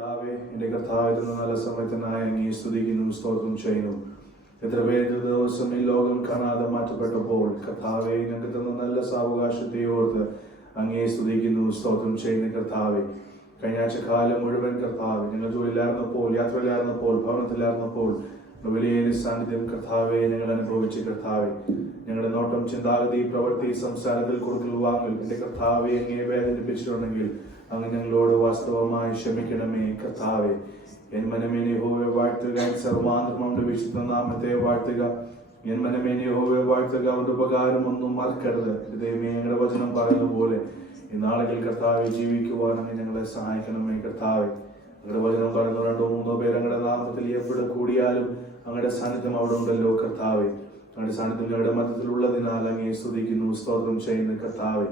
പിതാവേ, എന്റെ കർത്താവിന്റെ നല്ല സമയത്തിനായി അങ്ങയെ സ്തുതിക്കുന്നു, സ്തോത്രം ചെയ്യുന്നു. എത്ര പേര് ദിവസം ഈ ലോകം കാണാതെ മാറ്റപ്പെട്ടപ്പോൾ കർത്താവെ ഞങ്ങൾക്ക് തന്ന നല്ല സാവകാശത്തെ ഓർത്ത് അങ്ങയെ സ്തുതിക്കുന്നു, സ്തോത്രം ചെയ്യുന്ന കർത്താവെ. കഴിഞ്ഞ ആഴ്ച കാലം മുഴുവൻ കർത്താവ് ഞങ്ങൾ ജോലിയിലായിരുന്നപ്പോൾ, യാത്രയിലായിരുന്നപ്പോൾ, ഭവനത്തിലായിരുന്നപ്പോൾ വലിയൊരു സാന്നിധ്യം കർത്താവെ ഞങ്ങൾ അനുഭവിച്ച കർത്താവെ. ഞങ്ങളുടെ നോട്ടം, ചിന്താഗതി, പ്രവൃത്തി, സംസാരത്തിൽ കൊടുക്കൽ വാങ്ങൽ എന്റെ കർത്താവെ അങ്ങയെ വേദനിപ്പിച്ചിട്ടുണ്ടെങ്കിൽ അങ്ങ് ഞങ്ങളോട് വാസ്തവമായി ക്ഷമിക്കണമേ കർത്താവെ. എൻ മനമേ യഹോവയെ വാഴ്ത്തുക, സർവ്വാന്തരം അവന്റെ വിശുദ്ധ നാമത്തെ വാഴ്ത്തുക. എൻ മനമേ യഹോവയെ വാഴ്ത്തുക, അവന്റെ ഉപകാരം ഒന്നും മറക്കരുത്. ദൈവമേ, ഞങ്ങളുടെ വചനം പറയുന്ന പോലെ ഈ നാളുകൾ കർത്താവെ ജീവിക്കുവാൻ അങ്ങ് ഞങ്ങളെ സഹായിക്കണമേ കർത്താവെ. ഞങ്ങളുടെ വചനം പറയുന്ന 2-3 പേർ ഞങ്ങളുടെ നാമത്തിൽ എവിടെ കൂടിയാലും അങ്ങയുടെ സാന്നിധ്യം അവിടെ ഉണ്ടല്ലോ കർത്താവെ. അങ്ങയുടെ സാന്നിധ്യം ഞങ്ങളുടെ മധ്യത്തിലുള്ളതിനാൽ അങ്ങയെ സ്തുതിക്കുന്നു, സ്തോത്രം ചെയ്യുന്ന കർത്താവെ.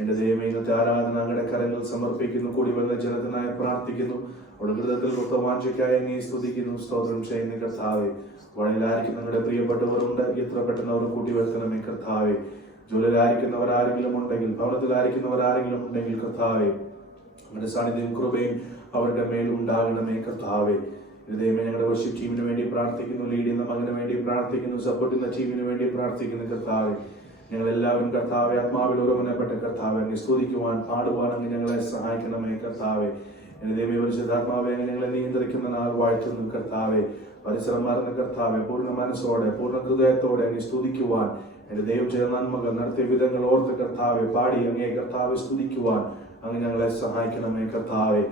എന്റെ ദൈവമേ, ഇന്നത്തെ ആരാധന അങ്ങയുടെ കരങ്ങൾ സമർപ്പിക്കുന്നു. കൂടി വന്ന ജനത്തിനായി പ്രാർത്ഥിക്കുന്നു. അവിടെ ഹൃദയത്തിൽ വാഞ്ചിക്കായി അങ്ങയെ സ്തുതിക്കുന്നു, സ്തോത്രം ചെയ്യുന്ന കർത്താവെ. വഴിയിലായിരിക്കുന്ന ഞങ്ങളുടെ പ്രിയപ്പെട്ടവരുണ്ട്, എത്ര പെട്ടെന്ന് അവർ കൂട്ടി വെക്കണമേ കർത്താവെ. ജോലിയിലായിരിക്കുന്നവർ ആരെങ്കിലും ഉണ്ടെങ്കിൽ, ഭവനത്തിലായിരിക്കുന്നവർ ആരെങ്കിലും ഉണ്ടെങ്കിൽ കർത്താവെ അങ്ങയുടെ സാന്നിധ്യം, കൃപയും അവരുടെ മേൽ ഉണ്ടാകണമേ കർത്താവെ. ദൈവമേ, ഞങ്ങളുടെ വർഷിപ്പ് ടീമിന് വേണ്ടി പ്രാർത്ഥിക്കുന്നു, ലീഡ് ചെയ്യുന്ന മകന് വേണ്ടി പ്രാർത്ഥിക്കുന്നു, സപ്പോർട്ട് ചെയ്യുന്ന ടീമിന് വേണ്ടി പ്രാർത്ഥിക്കുന്നു കർത്താവെ. ഞങ്ങളെല്ലാവരും കർത്താവെ ആത്മാവിൽ ഉറങ്ങപ്പെട്ട കർത്താവെ അങ്ങ് സ്തുതിക്കുവാൻ, പാടുവാൻ അങ്ങ് ഞങ്ങളെ സഹായിക്കണമേ കർത്താവെ. എന്റെ ദൈവമേ, പരിശുദ്ധാത്മാവെ അങ്ങ് ഞങ്ങളെ നിയന്ത്രിക്കുന്ന നാൾ വാഴ്ത്തുന്നു കർത്താവെ. പരിസരം മാറുന്ന കർത്താവെ, പൂർണ്ണ മനസ്സോടെ, പൂർണ്ണ ഹൃദയത്തോടെ അങ്ങ് സ്തുതിക്കുവാൻ, എന്റെ ദൈവം ചെയ്ത നന്മകൾ, നടത്തിയ വിധങ്ങൾ ഓർത്ത് കർത്താവെ പാടി അങ്ങേ കർത്താവെ സ്തുതിക്കുവാൻ അങ്ങ് ഞങ്ങളെ സഹായിക്കണമേ കർത്താവെ.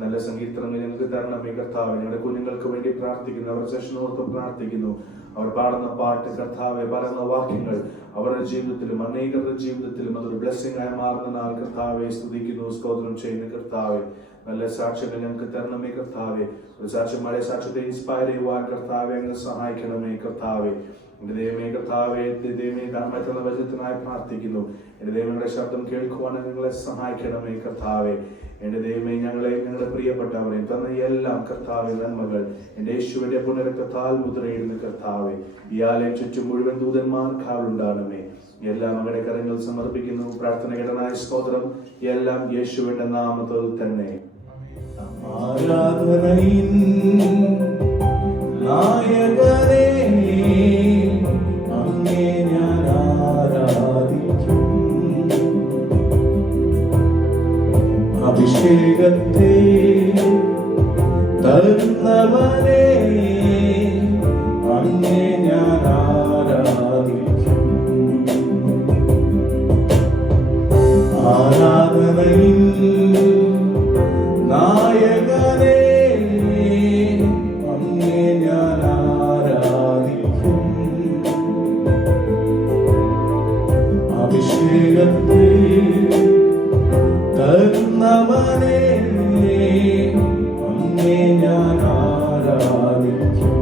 നല്ല സംഗീതങ്ങൾ ഞങ്ങൾക്ക് തരണമേ കർത്താവെ. ഞങ്ങളുടെ കുഞ്ഞുങ്ങൾക്ക് വേണ്ടി പ്രാർത്ഥിക്കുന്നു, അവർ സെഷനോർത്ത് പ്രാർത്ഥിക്കുന്നു. അവർ പാടുന്ന പാട്ട് കർത്താവെ, പറയുന്ന വാക്യങ്ങൾ അവരുടെ ജീവിതത്തിലും അനേകരുടെ ജീവിതത്തിലും അതൊരു ബ്ലെസ്സിംഗ് ആയി മാറുന്ന നാൾ കർത്താവെ സ്തുതിക്കുന്നു, സ്തോത്രം ചെയ്യുന്ന കർത്താവെ. നല്ല സാക്ഷ്യങ്ങൾ ഞങ്ങൾക്ക് തരണമേ കർത്താവെ. ഒരു സാക്ഷ്യമായ സാക്ഷ്യത്തെ ഇൻസ്പയർ ചെയ്യുവാൻ കർത്താവെ അങ്ങ് സഹായിക്കണമേ കർത്താവെ. എന്റെ ദൈവമേ കർത്താവെ, ദൈവമേ താഴ്മ വചനത്തിനായി പ്രാർത്ഥിക്കുന്നു. എന്റെ ദൈവങ്ങളുടെ ശബ്ദം കേൾക്കുവാൻ ഞങ്ങളെ സഹായിക്കണമേ കർത്താവെ. എന്റെ ദൈവമേ, ഞങ്ങളുടെ പ്രിയപ്പെട്ടവരെ തന്ന എല്ലാം കർത്താവെ നന്മകൾ എന്റെ യേശുവിന്റെ പുനരക്തത്താൽ മുദ്രയിടുന്ന കർത്താവെ. ഇയാളെ ചുറ്റും മുഴുവൻ ദൂതന്മാർ കാലുണ്ടാകണമേ. എല്ലാം അങ്ങയുടെ കരങ്ങൾ സമർപ്പിക്കുന്നു. പ്രാർത്ഥനകടനായ സ്തോത്രം എല്ലാം യേശുവിന്റെ നാമത്തിൽ തന്നെ. ആരാധനയിൻ നായകനേ, അങ്ങേ ഞാൻ ആരാധിക്കും. അഭിഷേകത്തെ തരുന്നവനേ, അങ്ങേ ഞാൻ ആരാധിക്കും. ആരാധനയിൽ നായകനേ, അങ്ങേ ഞാൻ ആരാധിക്കും. അഭിഷേകത്തെ തരുന്നവനേ, അങ്ങേ ഞാൻ ആരാധിക്കും.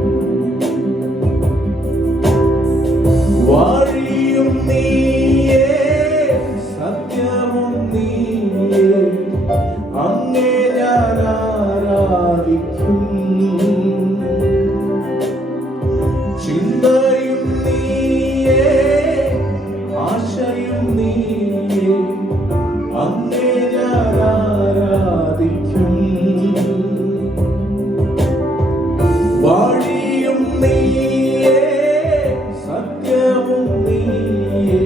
വഴിയും നീയേ, സത്യവും നീയേ, അങ്ങേ ഞാൻ ആരാധിക്കും. ചിന്തയും നീയേ, ആശയും നീയേ, അങ്ങേ ഞാൻ ആരാധിക്കും. വഴിയും നീയേ, സത്യവും നീയേ,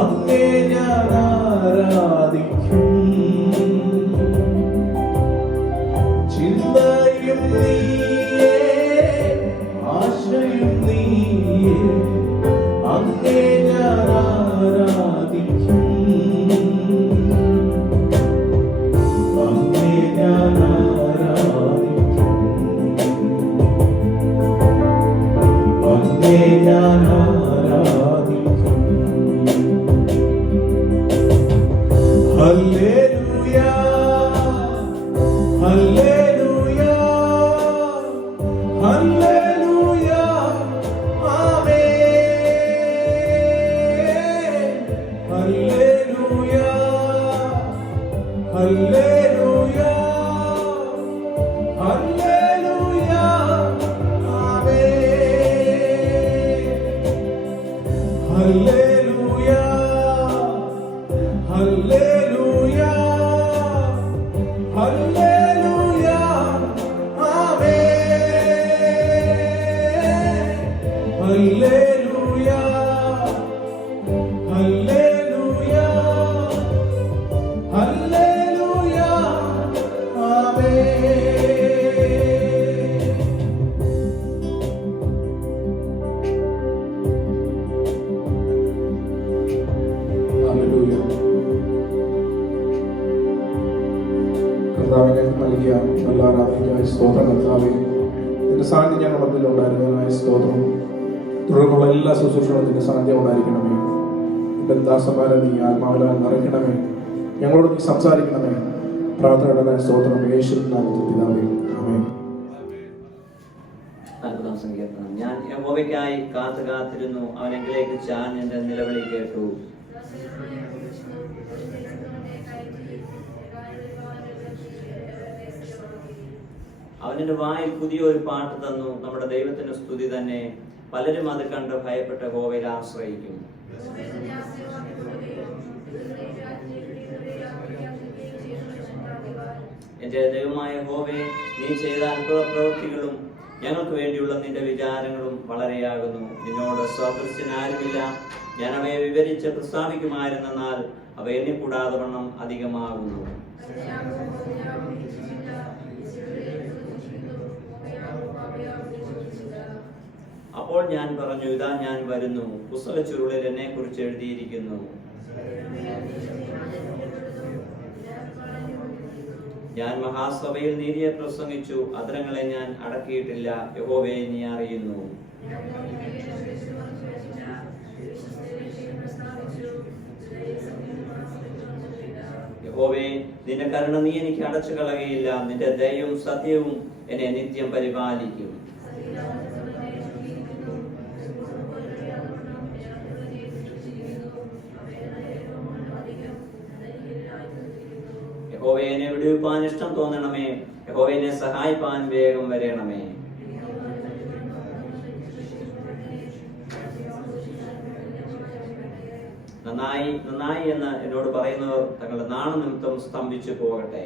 അങ്ങേ ഞാൻ ആരാധിക്കും. ചിന്തയും നീയേ, ആശയും നീയേ, അങ്ങേ ഞാൻ ആരാധിക്കും. അങ്ങേ ഞാൻ ആരാധിക്കും. അങ്ങേ ഞാൻ ആരാധിക്കും. ഹല്ലേലൂയ, ഹല്ലേലൂയ, ഹല്ലേലൂയ, ആമേൻ. ഹല്ലേലൂയ, ഹല്ലേലൂയ, ഹല്ലേലൂയ, ആമേൻ. ഹല്ലേലൂയ, ഹല്ലേലൂയ, ഹല്ലേലൂയ, ഞങ്ങൾക്ക് നൽകിയ നല്ല ആരാധനയ്ക്കായി സ്തോത്രം കർത്താവേ. നിന്റെ സാന്നിധ്യം ഞങ്ങളുടെ മധ്യത്തിൽ ഉണ്ടായിരുന്നതിനായി സ്തോത്രം. തുടർന്നുള്ള എല്ലാ ശുശ്രൂഷകളും നിന്റെ സാന്നിധ്യം ഉണ്ടായിരിക്കണമേ. നിന്റെ ദാസന്മാരെ നീ ആത്മാവിലാൽ നിറയ്ക്കണമേ. ഞങ്ങളോട് നീ സംസാരിക്കണമേ. പ്രാർത്ഥനയുടെ സ്തോത്രം യേശുവിൻ നാമത്തിൽ പിതാവേ. ആമേൻ. അത്ഭുതം സങ്കീർത്തനം. ഞാൻ യഹോവയ്ക്കായി കാത്തിരുന്നു, അവനെങ്കിലേക്ക് ചാഞ്ഞ് എന്റെ നിലവിളി കേട്ടു. അവന്റെ വായിൽ പുതിയൊരു പാട്ട് തന്നു, നമ്മുടെ ദൈവത്തിന് സ്തുതി തന്നെ. പലരും അത് കണ്ട് ഭയപ്പെട്ട യഹോവയിൽ ആശ്രയിക്കും. എന്റെ ദൈവമായ യഹോവേ, നീ ചെയ്ത അത്ഭുത പ്രവൃത്തികളും ഞങ്ങൾക്ക് വേണ്ടിയുള്ള നിന്റെ വിചാരങ്ങളും വളരെയാകുന്നു. നിന്നോട് സദൃശനാരുമില്ല. ഞാൻ അവയെ വിവരിച്ച് പ്രസ്താവിക്കുമായിരുന്നാൽ അവ എണ്ണിക്കൂടാതെ വണ്ണം അധികമാകുന്നു. അപ്പോൾ ഞാൻ പറഞ്ഞു, ഇതാ ഞാൻ വരുന്നു, പുസ്തക ചുരുളിൽ എന്നെ കുറിച്ച് എഴുതിയിരിക്കുന്നു. ഞാൻ മഹാസഭയിൽ നീതിയെ പ്രസംഗിച്ചു, അധരങ്ങളെ ഞാൻ അടക്കിയിട്ടില്ല. യഹോവേ, നീ അറിയുന്നു. യഹോവേ, നിന്റെ കരുണ നീ എനിക്ക് അടച്ചു കളയുകയില്ല. നിന്റെ ദയയും സത്യവും എന്നെ നിത്യം പരിപാലിക്കും. യഹോവേ, എന്നെ വിടുവിപ്പാൻ ഇഷ്ടം തോന്നണമേ. യഹോവേ, എന്നെ സഹായിപ്പാൻ വേഗം വരണമേ. നന്നായി നന്നായി എന്ന് എന്നോട് പറയുന്നവർ തങ്ങളുടെ നാണനിമിത്തം സ്തംഭിച്ചു പോകട്ടെ.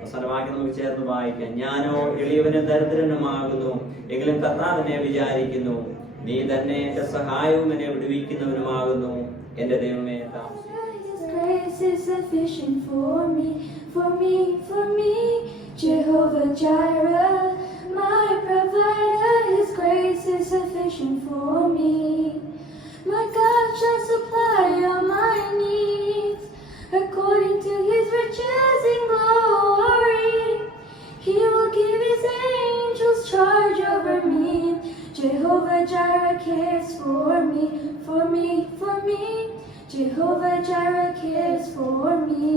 അവസാനമാക്കി നമുക്ക് ചേർന്ന് വായിക്കാം. ഞാനോ എളിയവനും ദരിദ്രനുമാകുന്നു, എങ്കിലും കർത്താവിനെ വിചാരിക്കുന്നു. നീ തന്നെ എന്റെ സഹായവും എന്നെ വിടുവിക്കുന്നവനുമാകുന്നു. എന്റെ ദൈവമേ, Grace is sufficient for me, for me, for me. Jehovah Jireh, my provider. His grace is sufficient for me. My God shall supply all my needs according to His riches in glory. He will give His angels charge over me. Jehovah Jireh cares for me, for me, for me. Jehovah Jireh cares for me.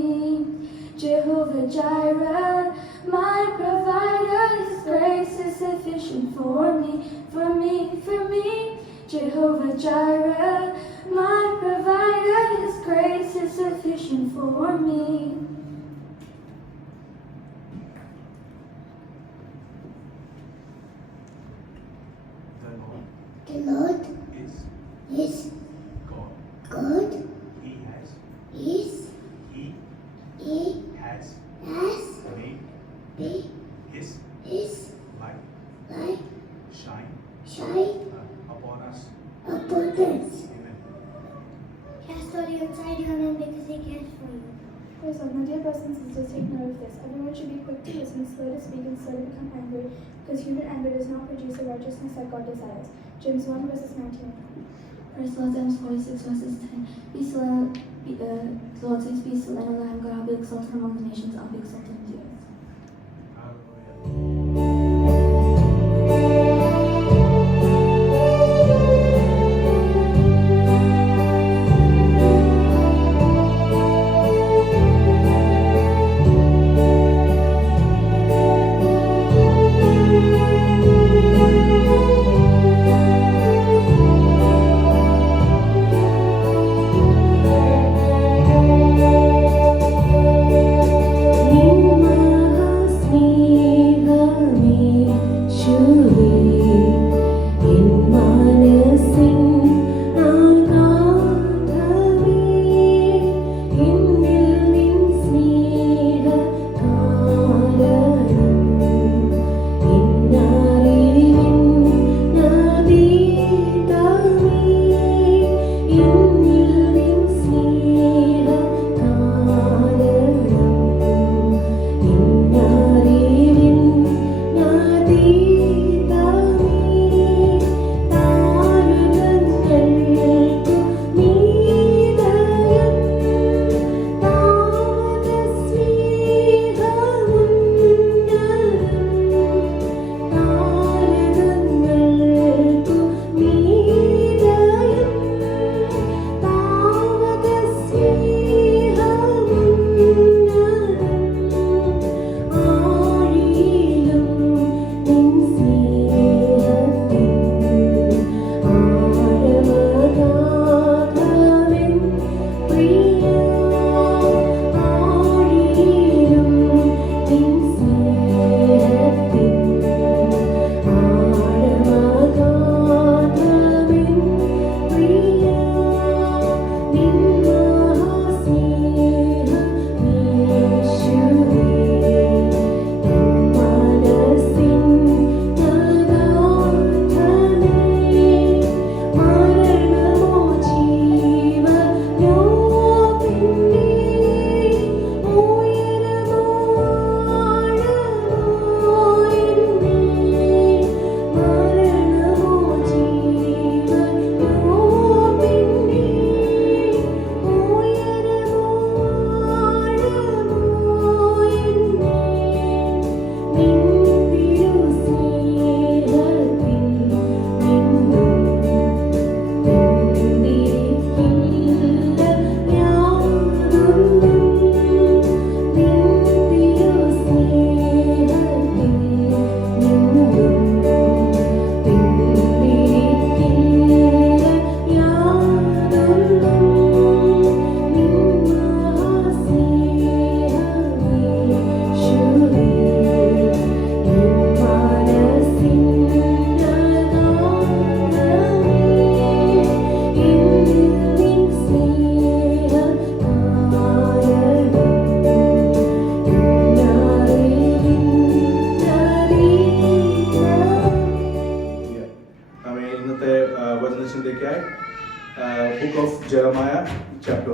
Jehovah Jireh, my provider. His grace is sufficient for me, for me, for me. Jehovah Jireh, my provider. His grace is sufficient for me. The Lord is God. He has made His light shine upon us. Amen. Cast all your anxiety on Him because He cares for you. Praise God. My dear brothers and sisters, take note of this. Everyone should be quick to listen, slow to speak, and slow to become angry, because human anger does not produce the righteousness that God desires. James 1 verses 19. 1 Corinthians 46 verses 10. Be still, the Lord says, be still and know that I am God. I'll be exalted among the nations. I'll be exalted in the earth. You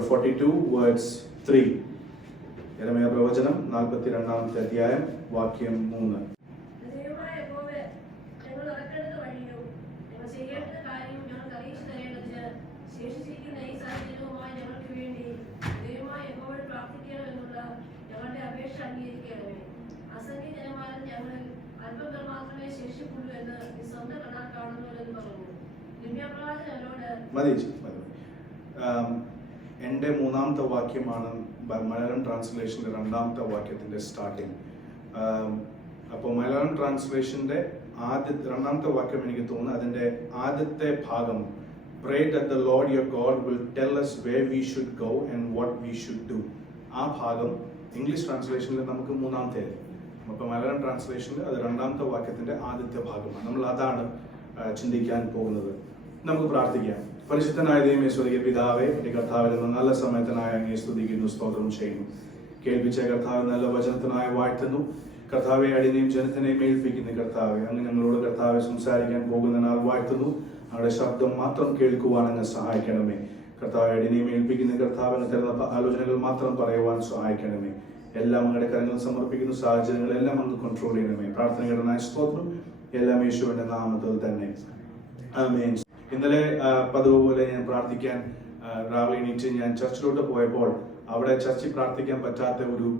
42 verse 3. യെരമ്യാ പ്രവചനം 42-ാമത്തെ അധ്യായം വാക്യം 3. ദൈവമായ യഹോവേ, ഞങ്ങൾ നടക്കേണ്ടത് വഴിയും ഞങ്ങൾ ചെയ്യേണ്ടത് കാര്യവും ഞങ്ങൾക്ക് അറിയിച്ചു തരേണ്ടതിന് ശേഷിച്ചിരിക്കുന്ന ഈ സാഹചര്യവുമായി ഞങ്ങൾക്ക് വേണ്ടി ദൈവമായ യഹോവയോട് പ്രാർത്ഥിക്കണമെന്നുള്ള ഞങ്ങളുടെ അപേക്ഷ അംഗീകരിക്കണമേ. അസംഖ്യ ജനമാരും ഞങ്ങളിൽ അല്പം പേർ മാത്രമേ ശേഷിപ്പുള്ളൂ എന്ന് ഈ സ്വന്തം കണാൽ കാണുന്നുവെന്ന് പറഞ്ഞു. യിരെമ്യാപ്രവാചകൻ അവരോട് എൻ്റെ 3-ാമത്തെ വാക്യമാണ് മലയാളം ട്രാൻസ്ലേഷൻ്റെ 2-ാമത്തെ വാക്യത്തിൻ്റെ സ്റ്റാർട്ടിങ്. അപ്പോൾ മലയാളം ട്രാൻസ്ലേഷൻ്റെ 2-ാമത്തെ വാക്യം എനിക്ക് തോന്നുന്നു അതിൻ്റെ ആദ്യത്തെ ഭാഗം Pray that the Lord your God will tell us where we should go and what we should do. ആ ഭാഗം ഇംഗ്ലീഷ് ട്രാൻസ്ലേഷനിൽ നമുക്ക് 3-ാമത്തെ, അപ്പോൾ മലയാളം ട്രാൻസ്ലേഷനിൽ അത് 2-ാമത്തെ വാക്യത്തിൻ്റെ ആദ്യത്തെ ഭാഗമാണ്. നമ്മൾ അതാണ് ചിന്തിക്കാൻ പോകുന്നത്. നമുക്ക് പ്രാർത്ഥിക്കാം. പരിശുദ്ധനായ ദൈവമേ, സ്വർഗ്ഗീയ പിതാവേ, എൻ്റെ കർത്താവിൽ നിന്ന് നല്ല സമയത്തിനായി അങ്ങേ സ്തുതിക്കുന്നു, സ്തോത്രം ചെയ്യുന്നു. കേൾപ്പിച്ച കർത്താവ് നല്ല വചനത്തിനായി വാഴ്ത്തുന്നു. കർത്താവെ, അടിനെയും ജനത്തിനെയും ഏൽപ്പിക്കുന്ന കർത്താവെ, അങ്ങ് ഞങ്ങളോട് കർത്താവെ സംസാരിക്കാൻ പോകുന്നതിനാൽ വാഴ്ത്തുന്നു. അവരുടെ ശബ്ദം മാത്രം കേൾക്കുവാൻ അങ്ങ് സഹായിക്കണമേ. കർത്താവെ, അടിനെയും ഏൽപ്പിക്കുന്ന കർത്താവിന് തരുന്ന ആലോചനകൾ മാത്രം പറയുവാൻ സഹായിക്കണമേ. എല്ലാം അങ്ങയുടെ കരങ്ങൾ സമർപ്പിക്കുന്നു. സാഹചര്യങ്ങളെല്ലാം അങ്ങ് കൺട്രോൾ ചെയ്യണമേ. പ്രാർത്ഥനകളുടെ സ്തോത്രം എല്ലാം യേശുവിന്റെ നാമത്തിൽ തന്നെ. ആമേൻ. ഇന്നലെ പതിവ് പോലെ ഞാൻ പ്രാർത്ഥിക്കാൻ രാവിലെ എണീറ്റ് ഞാൻ ചർച്ചിലോട്ട് പോയപ്പോൾ അവിടെ ചർച്ചിൽ പ്രാർത്ഥിക്കാൻ പറ്റാത്ത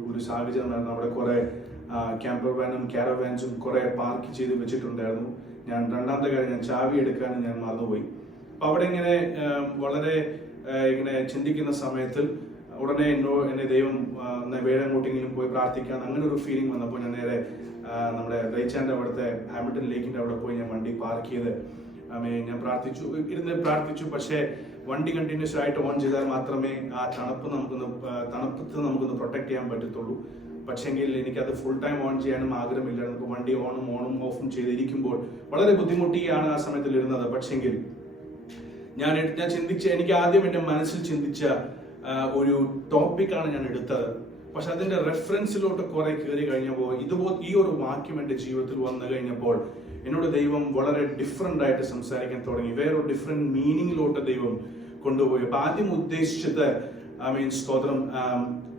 ഒരു സാഹചര്യമായിരുന്നു. അവിടെ കുറെ ക്യാമ്പർ വാനും കാരവാൻസും കുറെ പാർക്ക് ചെയ്ത് വെച്ചിട്ടുണ്ടായിരുന്നു. ഞാൻ 2-ാമത്തെ കാര്യം, ഞാൻ ചാവി എടുക്കാനും ഞാൻ മറന്നുപോയി. അപ്പൊ അവിടെ ഇങ്ങനെ വളരെ ഇങ്ങനെ ചിന്തിക്കുന്ന സമയത്തിൽ ഉടനെ എന്നെ ദൈവം വേറെ എങ്ങോട്ടെങ്കിലും പോയി പ്രാർത്ഥിക്കാൻ അങ്ങനെ ഒരു ഫീലിംഗ് വന്നപ്പോൾ ഞാൻ നേരെ നമ്മുടെ റൈച്ചാൻ്റെ അവിടുത്തെ ഹാമിൽട്ടൺ ലേക്കിന്റെ അവിടെ പോയി ഞാൻ വണ്ടി പാർക്ക് ചെയ്ത് ഞാൻ പ്രാർത്ഥിച്ചു. പക്ഷേ വണ്ടി കണ്ടിന്യൂസ് ആയിട്ട് ഓൺ ചെയ്താൽ മാത്രമേ ആ തണുപ്പത്ത് നമുക്കൊന്ന് പ്രൊട്ടക്ട് ചെയ്യാൻ പറ്റത്തുള്ളൂ. പക്ഷെങ്കിൽ എനിക്കത് ഫുൾ ടൈം ഓൺ ചെയ്യാനും ആഗ്രഹമില്ലായിരുന്നു. ഇപ്പോൾ വണ്ടി ഓണും ഓഫും ചെയ്തിരിക്കുമ്പോൾ വളരെ ബുദ്ധിമുട്ടിയാണ് ആ സമയത്തിൽ ഇരുന്നത്. പക്ഷെങ്കിൽ ഞാൻ എനിക്ക് ആദ്യം എൻ്റെ മനസ്സിൽ ചിന്തിച്ച ഒരു ടോപ്പിക്കാണ് ഞാൻ എടുത്തത്. പക്ഷെ അതിന്റെ റെഫറൻസിലോട്ട് കുറെ കയറി കഴിഞ്ഞപ്പോൾ ഈ ഒരു വാക്യം എൻ്റെ ജീവിതത്തിൽ വന്നു കഴിഞ്ഞപ്പോൾ എന്നോട് ദൈവം വളരെ ഡിഫറെന്റ് ആയിട്ട് സംസാരിക്കാൻ തുടങ്ങി. വേറൊരു ഡിഫറെന്റ് മീനിങ്ങിലോട്ട് ദൈവം കൊണ്ടുപോയി. അപ്പൊ ആദ്യം ഉദ്ദേശിച്ചത് സ്തോത്രം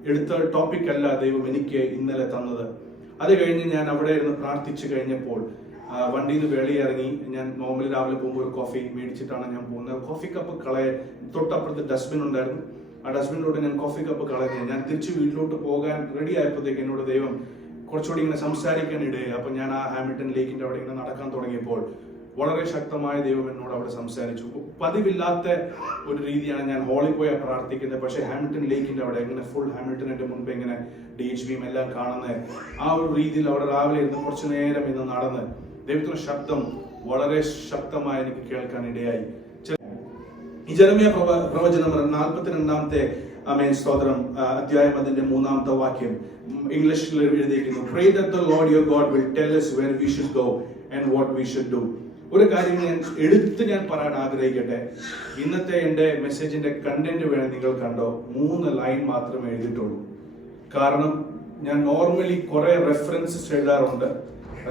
എടുത്ത ടോപ്പിക് അല്ല ദൈവം എനിക്ക് ഇന്നലെ തന്നത്. അത് കഴിഞ്ഞ് ഞാൻ അവിടെ ഇരുന്ന് പ്രാർത്ഥിച്ചു കഴിഞ്ഞപ്പോൾ വണ്ടിയിൽ നിന്ന് വെളിയിറങ്ങി ഞാൻ നോർമലി രാവിലെ പോകുമ്പോൾ ഒരു കോഫി മേടിച്ചിട്ടാണ് ഞാൻ പോകുന്നത്. കോഫി കപ്പ് തൊട്ടപ്പുറത്ത് ഡസ്റ്റ്ബിൻ ഉണ്ടായിരുന്നു. ആ ഡസ്റ്റ്ബിനിലോട്ട് ഞാൻ കോഫി കപ്പ് കളഞ്ഞ് ഞാൻ തിരിച്ച് വീട്ടിലോട്ട് പോകാൻ റെഡി ആയപ്പോഴത്തേക്ക് എന്നോട് ദൈവം കുറച്ചുകൂടി ഇങ്ങനെ സംസാരിക്കാൻ ഇടയായി. അപ്പൊ ഞാൻ ആ ഹാമിൽട്ടൺ ലേക്കിന്റെ അവിടെ ഇങ്ങനെ നടക്കാൻ തുടങ്ങിയപ്പോൾ വളരെ ശക്തമായ ദൈവം എന്നോട് അവിടെ സംസാരിച്ചു. പതിവില്ലാത്ത ഒരു രീതിയാണ് ഞാൻ ഹോളിൽ പോയി പ്രാർത്ഥിക്കുന്നത്. പക്ഷേ ഹാമിൽട്ടൺ ലേക്കിന്റെ അവിടെ ഇങ്ങനെ ഫുൾ ഹാമിൽട്ടണിന്റെ മുൻപ് ഇങ്ങനെ DHBയും എല്ലാം കാണുന്ന ആ ഒരു രീതിയിൽ അവിടെ രാവിലെ ഇരുന്ന് കുറച്ചു നേരം ഇന്ന് നടന്ന് ദൈവത്തിന്റെ ശബ്ദം വളരെ ശക്തമായി എനിക്ക് കേൾക്കാൻ ഇടയായി. ഈ യെരമ്യാ പ്രവചനം 42-ാമത്തെ സ്തോത്രം അധ്യായം അതിന്റെ 3-ാമത്തെ വാക്യം ഇംഗ്ലീഷിൽ എഴുതിയിരിക്കുന്നു. Pray that the Lord your God will tell us where we should go and what we should do. ഒരു കാര്യം ഞാൻ പറയാൻ ആഗ്രഹിക്കട്ടെ. ഇന്നത്തെ എൻ്റെ മെസ്സേജിന്റെ കണ്ടന്റ് വേണം നിങ്ങൾ കണ്ടോ. 3 ലൈൻ മാത്രമേ എഴുതിയിട്ടുള്ളൂ. കാരണം ഞാൻ നോർമലി കുറെ റെഫറൻസസ് എഴുതാറുണ്ട്.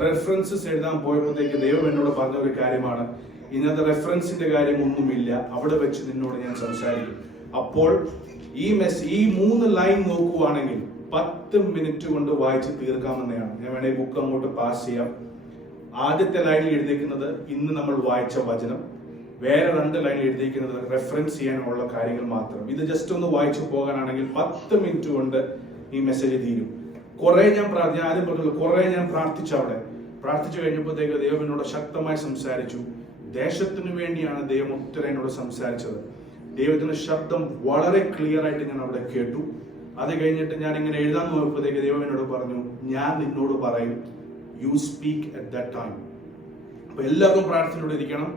റെഫറൻസസ് എഴുതാൻ പോയപ്പോഴത്തേക്ക് ദൈവം എന്നോട് പറഞ്ഞ ഒരു കാര്യമാണ്, ഇന്നത്തെ റെഫറൻസിന്റെ കാര്യം ഒന്നുമില്ല, അവിടെ വെച്ച് നിന്നോട് ഞാൻ സംസാരിക്കും. അപ്പോൾ ഈ 3 ലൈൻ നോക്കുവാണെങ്കിൽ 10 മിനിറ്റ് കൊണ്ട് വായിച്ച് തീർക്കാമെന്നാണ്. ഞാൻ വേണമെങ്കിൽ ബുക്ക് അങ്ങോട്ട് പാസ് ചെയ്യാം. ആദ്യത്തെ ലൈനിൽ എഴുതിയിരിക്കുന്നത് ഇന്ന് നമ്മൾ വായിച്ച വചനം, വേറെ 2 ലൈനിൽ എഴുതിയിരിക്കുന്നത് റെഫറൻസ് ചെയ്യാനുള്ള കാര്യങ്ങൾ മാത്രം. ഇത് ജസ്റ്റ് ഒന്ന് വായിച്ചു പോകാനാണെങ്കിൽ 10 മിനിറ്റ് കൊണ്ട് ഈ മെസ്സേജ് തീരും. ആദ്യം പറഞ്ഞല്ലോ, കുറെ ഞാൻ പ്രാർത്ഥിച്ചു കഴിഞ്ഞപ്പോഴത്തേക്ക് ദൈവം എന്നോട് ശക്തമായി സംസാരിച്ചു. ദേശത്തിന് വേണ്ടിയാണ് ദൈവം ഒത്തിരി എന്നോട് സംസാരിച്ചത്. ദൈവത്തിന്റെ ശബ്ദം വളരെ ക്ലിയർ ആയിട്ട് ഞാൻ അവിടെ കേട്ടു. അത് കഴിഞ്ഞിട്ട് ഞാൻ ഇങ്ങനെ എഴുതാൻ നോക്കുമ്പോഴത്തേക്ക് ദൈവം എന്നോട് പറഞ്ഞു, ഞാൻ നിന്നോട് പറയും, you speak at that time. അപ്പൊ എല്ലാവരും പ്രാർത്ഥനയോടെ ഇരിക്കണം.